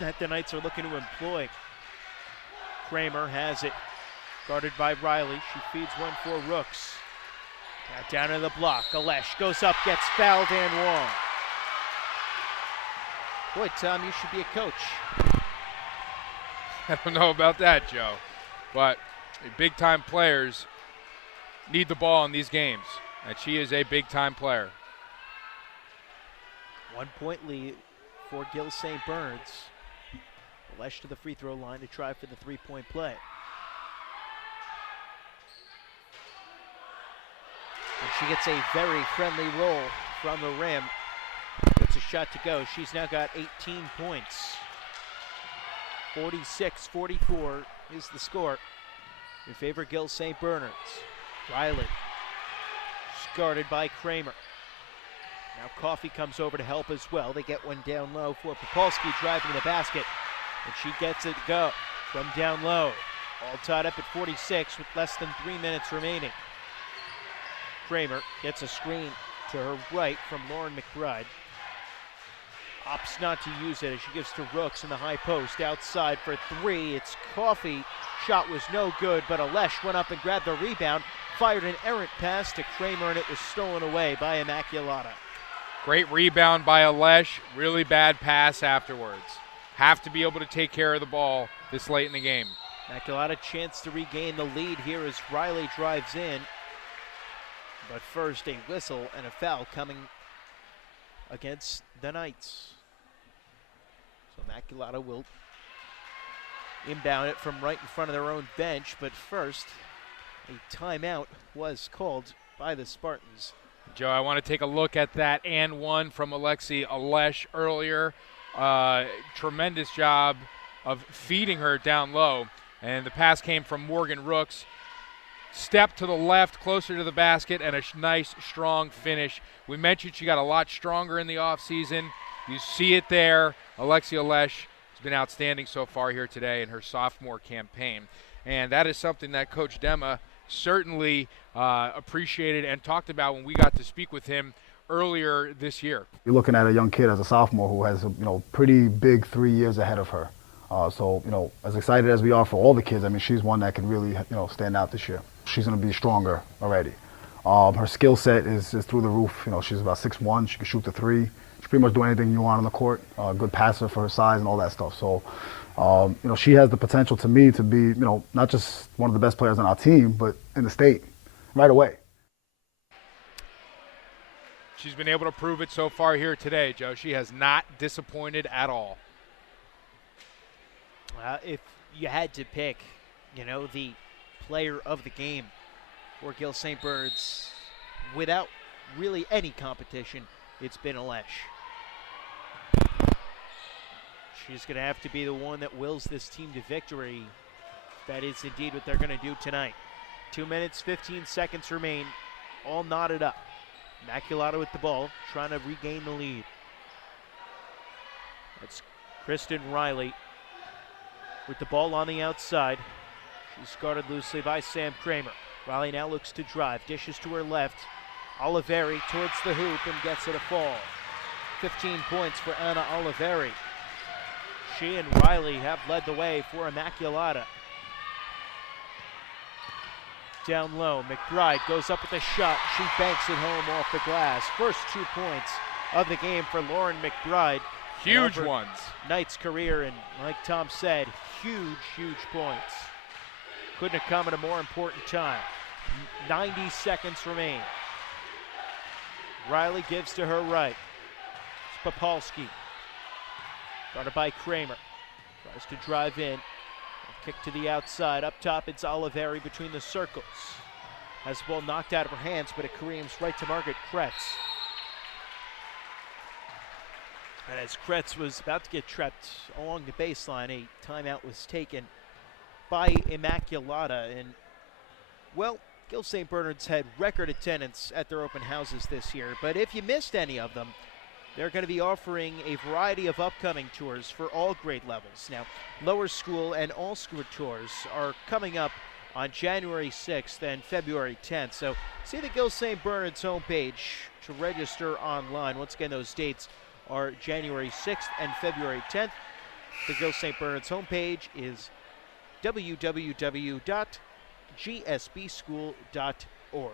that the Knights are looking to employ. Kramer has it, guarded by Riley. She feeds one for Rooks. Now down to the block. Alesh goes up, gets fouled, and Wong. Boy, Tom, you should be a coach. I don't know about that, Joe, but big-time players need the ball in these games, and she is a big-time player. 1 point lead for Gill St. Bernard's. Alesh to the free throw line to try for the three-point play. And she gets a very friendly roll from the rim. Gets a shot to go. She's now got 18 points. 46-44 is the score in favor of Gill St. Bernard's. Riley, guarded by Kramer. Now Coffey comes over to help as well. They get one down low for Popolski driving the basket. And she gets it to go from down low. All tied up at 46 with less than 3 minutes remaining. Kramer gets a screen to her right from Lauren McBride. Opts not to use it as she gives to Rooks in the high post. Outside for 3, it's Coffey. Shot was no good, but Alesh went up and grabbed the rebound. Fired an errant pass to Kramer, and it was stolen away by Immaculata. Great rebound by Alesh. Really bad pass afterwards. Have to be able to take care of the ball this late in the game. Immaculata chance to regain the lead here as Riley drives in. But first, a whistle and a foul coming against the Knights. So Immaculata will inbound it from right in front of their own bench, but first, a timeout was called by the Spartans. Joe, I want to take a look at that and one from Alexi Alesh earlier. Tremendous job of feeding her down low, and the pass came from Morgan Rooks. Step to the left, closer to the basket, and a nice, strong finish. We mentioned she got a lot stronger in the offseason. You see it there. Alexi Alesh has been outstanding so far here today in her sophomore campaign. And that is something that Coach Dema certainly appreciated and talked about when we got to speak with him earlier this year. You're looking at a young kid as a sophomore who has pretty big 3 years ahead of her. So as excited as we are for all the kids, I mean, she's one that could really stand out this year. She's going to be stronger already. Her skill set is through the roof. She's about 6'1". She can shoot the three. She pretty much do anything you want on the court. Good passer for her size and all that stuff. So, she has the potential to me to be, not just one of the best players on our team, but in the state right away. She's been able to prove it so far here today, Joe. She has not disappointed at all. If you had to pick, the player of the game for Gill St. Bernard's, without really any competition, it's been Alesh. She's going to have to be the one that wills this team to victory. That is indeed what they're going to do tonight. 2 minutes, 15 seconds remain, all knotted up. Immaculata with the ball, trying to regain the lead. That's Kristen Riley with the ball on the outside. She's guarded loosely by Sam Kramer. Riley now looks to drive, dishes to her left. Oliveri towards the hoop and gets it a fall. 15 points for Anna Oliveri. She and Riley have led the way for Immaculata. Down low, McBride goes up with a shot. She banks it home off the glass. First 2 points of the game for Lauren McBride. Huge ones. Knight's career, and like Tom said, huge points. Couldn't have come at a more important time. 90 seconds remain. Riley gives to her right. It's Popolski. Guarded by Kramer. Tries to drive in. Kick to the outside. Up top, it's Oliveri between the circles. Has the ball knocked out of her hands, but it careens right to Margaret Kretz. And as Kretz was about to get trapped along the baseline, a timeout was taken by Immaculata. And, well, Gill St. Bernard's had record attendance at their open houses this year. But if you missed any of them, they're going to be offering a variety of upcoming tours for all grade levels. Now, lower school and all school tours are coming up on January 6th and February 10th. So see the Gill St. Bernard's homepage to register online. Once again, those dates are January 6th and February 10th. The Gill St. Bernard's homepage is www.gsbschool.org.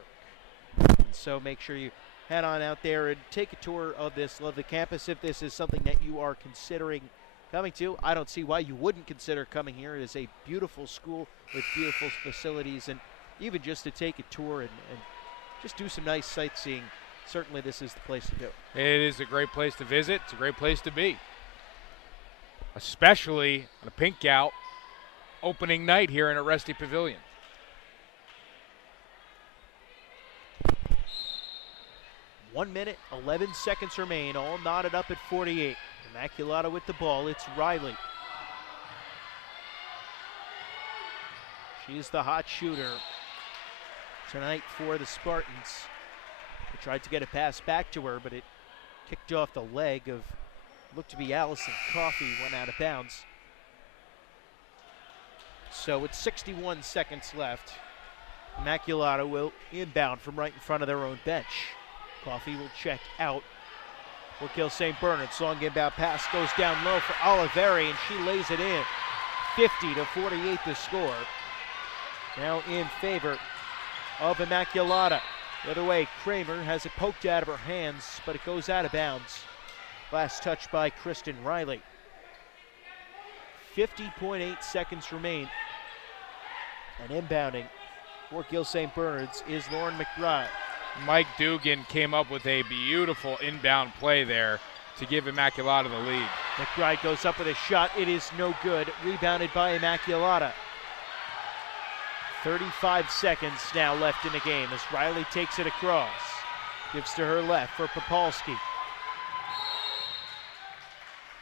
And so make sure you head on out there and take a tour of this lovely campus if this is something that you are considering coming to. I don't see why you wouldn't consider coming here. It is a beautiful school with beautiful facilities, and even just to take a tour and just do some nice sightseeing, certainly this is the place to do. It is a great place to visit. It's a great place to be, especially on a pink gout opening night here in Aresty Pavilion. One minute, 11 seconds remain, all knotted up at 48. Immaculata with the ball, it's Riley. She's the hot shooter tonight for the Spartans. They tried to get a pass back to her, but it kicked off the leg of, looked to be Allison Coffey, went out of bounds. So with 61 seconds left, Immaculata will inbound from right in front of their own bench. Coffey will check out for Gill St. Bernard's. Long inbound pass goes down low for Oliveri, and she lays it in. 50-48 the score. Now in favor of Immaculata. The other way, Kramer has it poked out of her hands, but it goes out of bounds. Last touch by Kristen Riley. 50.8 seconds remain. And inbounding for Gill St. Bernard's is Lauren McBride. Mike Dugan came up with a beautiful inbound play there to give Immaculata the lead. McBride goes up with a shot. It is no good. Rebounded by Immaculata. 35 seconds now left in the game as Riley takes it across. Gives to her left for Popolski.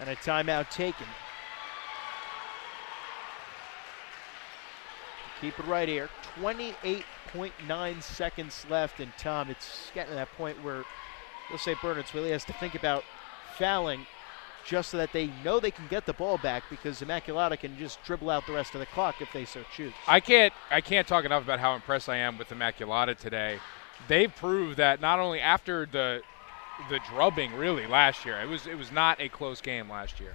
And a timeout taken. Keep it right here. 28.9 seconds left, and Tom, it's getting to that point where Gill St. Bernard's really has to think about fouling just so that they know they can get the ball back, because Immaculata can just dribble out the rest of the clock if they so choose. I can't talk enough about how impressed I am with Immaculata today. They proved that not only after the drubbing really last year, it was not a close game last year.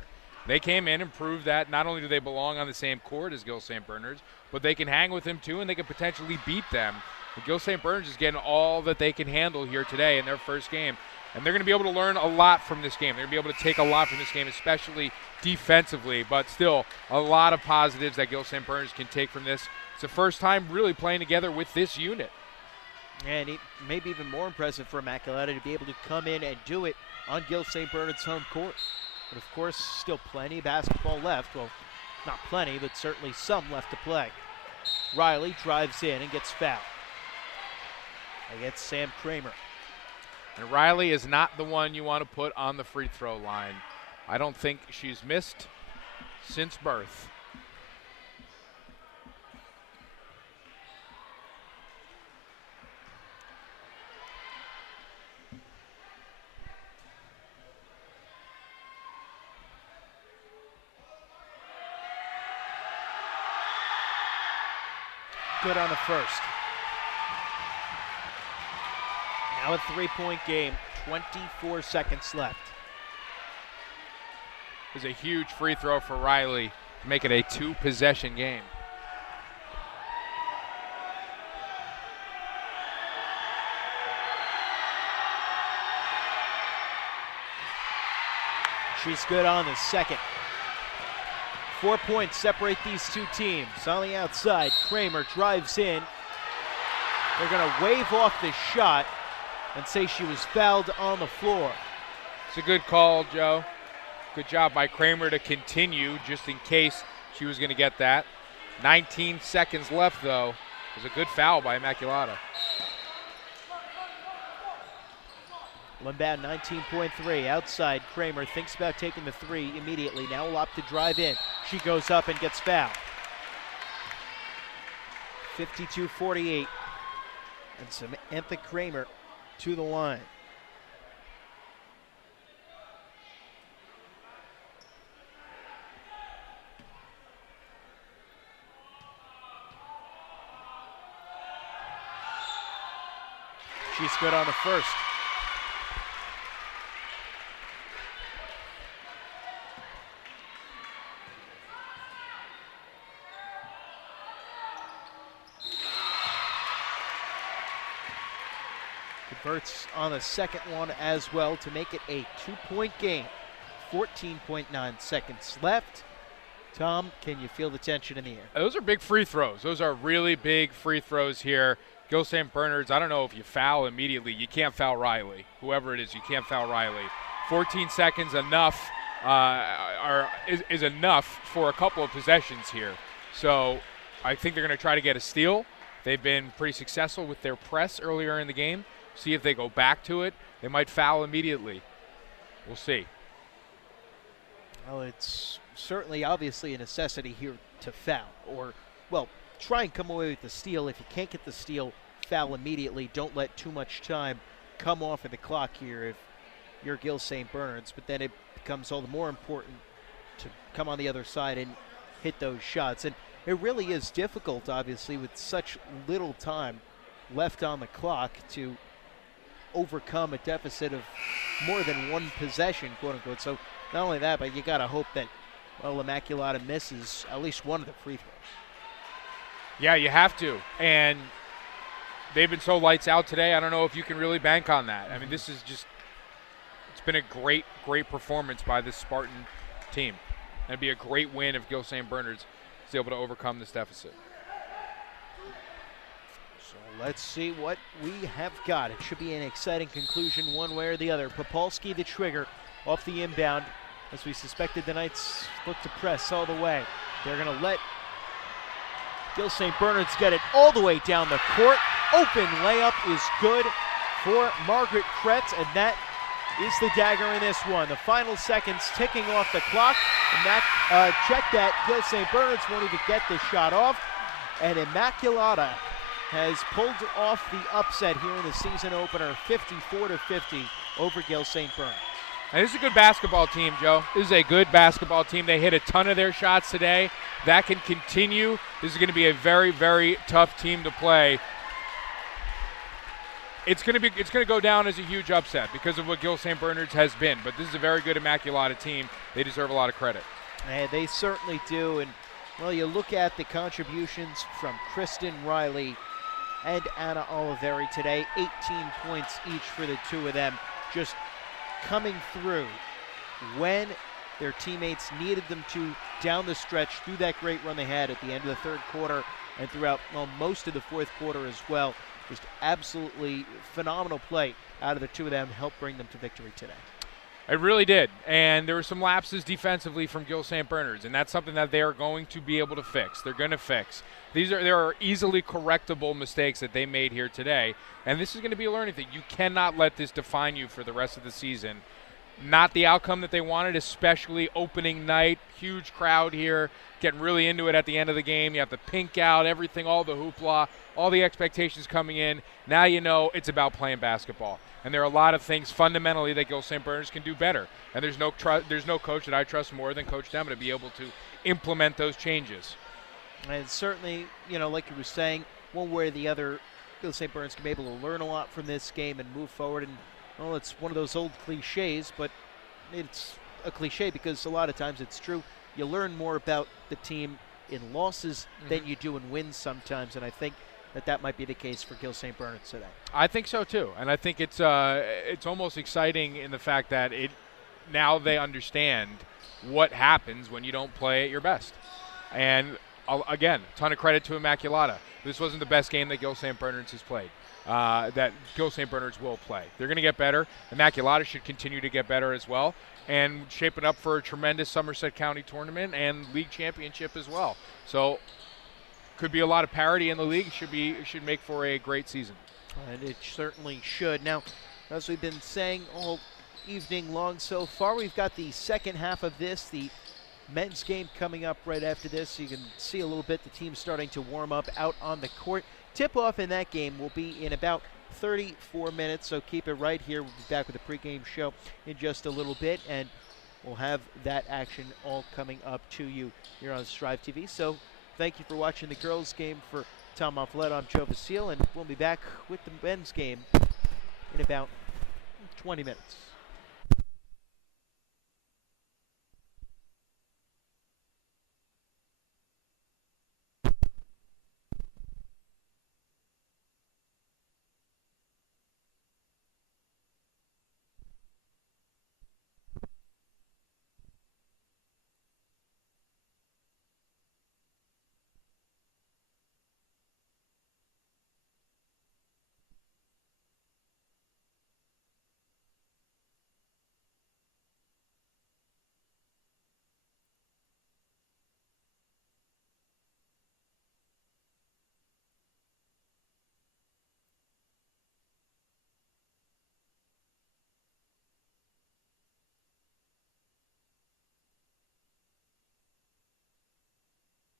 They came in and proved that not only do they belong on the same court as Gill St. Bernard's, but they can hang with them too, and they can potentially beat them. But Gill St. Bernard's is getting all that they can handle here today in their first game. And they're going to be able to learn a lot from this game. They're going to be able to take a lot from this game, especially defensively. But still, a lot of positives that Gill St. Bernard's can take from this. It's the first time really playing together with this unit. And it may be even more impressive for Immaculata to be able to come in and do it on Gill St. Bernard's home court. But of course, still plenty of basketball left. Well, Not plenty, but certainly some left to play. Riley drives in and gets fouled against Sam Kramer. And Riley is not the one you want to put on the free throw line. I don't think she's missed since birth. Good on the first. Now a 3-point game, 24 seconds left. It was a huge free throw for Riley to make it a 2-possession game. She's good on the second. 4 points separate these two teams. On the outside, Kramer drives in. They're going to wave off the shot and say she was fouled on the floor. It's a good call, Joe. Good job by Kramer to continue just in case she was going to get that. 19 seconds left, though. It was a good foul by Immaculata. Limbound 19.3. Outside, Kramer thinks about taking the three immediately. Now will opt to drive in. She goes up and gets fouled. 52-48. And Samantha Kramer to the line. She's good on the first. Converts on the second one as well to make it a 2-point game. 14.9 seconds left. Tom, can you feel the tension in the air? Those are big free throws. Those are really big free throws here. Gill St. Bernard's, I don't know if you foul immediately. You can't foul Riley. Whoever it is, you can't foul Riley. 14 seconds enough is enough for a couple of possessions here. So I think they're going to try to get a steal. They've been pretty successful with their press earlier in the game. See if they go back to it. They might foul immediately. We'll see. Well, it's certainly obviously a necessity here to foul. Or, well, try and come away with the steal. If you can't get the steal, foul immediately. Don't let too much time come off of the clock here if you're Gill St. Bernard's. But then it becomes all the more important to come on the other side and hit those shots. And it really is difficult, obviously, with such little time left on the clock to overcome a deficit of more than one possession, quote unquote. So not only that, but you got to hope that, well, Immaculata misses at least one of the free throws. Yeah, you have to. And they've been so lights out today, I don't know if you can really bank on that. I mean, this is just, it's been a great, great performance by this Spartan team. It'd be a great win if Gill St. Bernard's is able to overcome this deficit. So let's see what we have got. It should be an exciting conclusion one way or the other. Popolski the trigger off the inbound. As we suspected, the Knights look to press all the way. They're going to let Gill St. Bernard's get it all the way down the court. Open layup is good for Margaret Kretz, and that is the dagger in this one. The final seconds ticking off the clock. And that, check that, Gill St. Bernard's won't even get the shot off. And Immaculata has pulled off the upset here in the season opener, 54-50 over Gill St. Bernard's. And this is a good basketball team, Joe. This is a good basketball team. They hit a ton of their shots today. That can continue. This is going to be a very, very tough team to play. It's going to go down as a huge upset because of what Gill St. Bernard's has been. But this is a very good Immaculata team. They deserve a lot of credit. And they certainly do. And, well, you look at the contributions from Kristen Riley and Anna Oliveri today. 18 points each for the two of them. Just coming through when their teammates needed them to down the stretch through that great run they had at the end of the third quarter and throughout, well, most of the fourth quarter as well. Just absolutely phenomenal play out of the two of them helped bring them to victory today. It really did, and there were some lapses defensively from Gill St. Bernard's, and that's something that they are going to be able to fix. They're going to fix. There are easily correctable mistakes that they made here today, and this is going to be a learning thing. You cannot let this define you for the rest of the season. Not the outcome that they wanted, especially opening night, huge crowd here, getting really into it at the end of the game. You have the pink out, everything, all the hoopla, all the expectations coming in. Now you know it's about playing basketball. And there are a lot of things fundamentally that Gill St. Bernard's can do better. And there's no coach that I trust more than Coach Dema to be able to implement those changes. And certainly, like you were saying, one way or the other, Gill St. Bernard's can be able to learn a lot from this game and move forward. And, well, it's one of those old cliches, but it's a cliche because a lot of times it's true. You learn more about the team in losses than you do in wins sometimes, and I think that might be the case for Gill St. Bernard's today. I think so too, and I think it's almost exciting in the fact that now they understand what happens when you don't play at your best. And again, ton of credit to Immaculata. This wasn't the best game that Gill St. Bernard's has played. That Gill St. Bernard's will play. They're going to get better. Immaculata should continue to get better as well, and shaping up for a tremendous Somerset County tournament and league championship as well. So could be a lot of parity in the league. Should make for a great season. And it certainly should. Now, as we've been saying all evening long so far, we've got the second half of this, the men's game coming up right after this. So you can see a little bit the team starting to warm up out on the court. Tip-off in that game will be in about 34 minutes, so keep it right here. We'll be back with a pregame show in just a little bit, and we'll have that action all coming up to you here on Strive TV. So thank you for watching the girls' game. For Tom Monfletto, I'm Joe Vasile, and we'll be back with the men's game in about 20 minutes.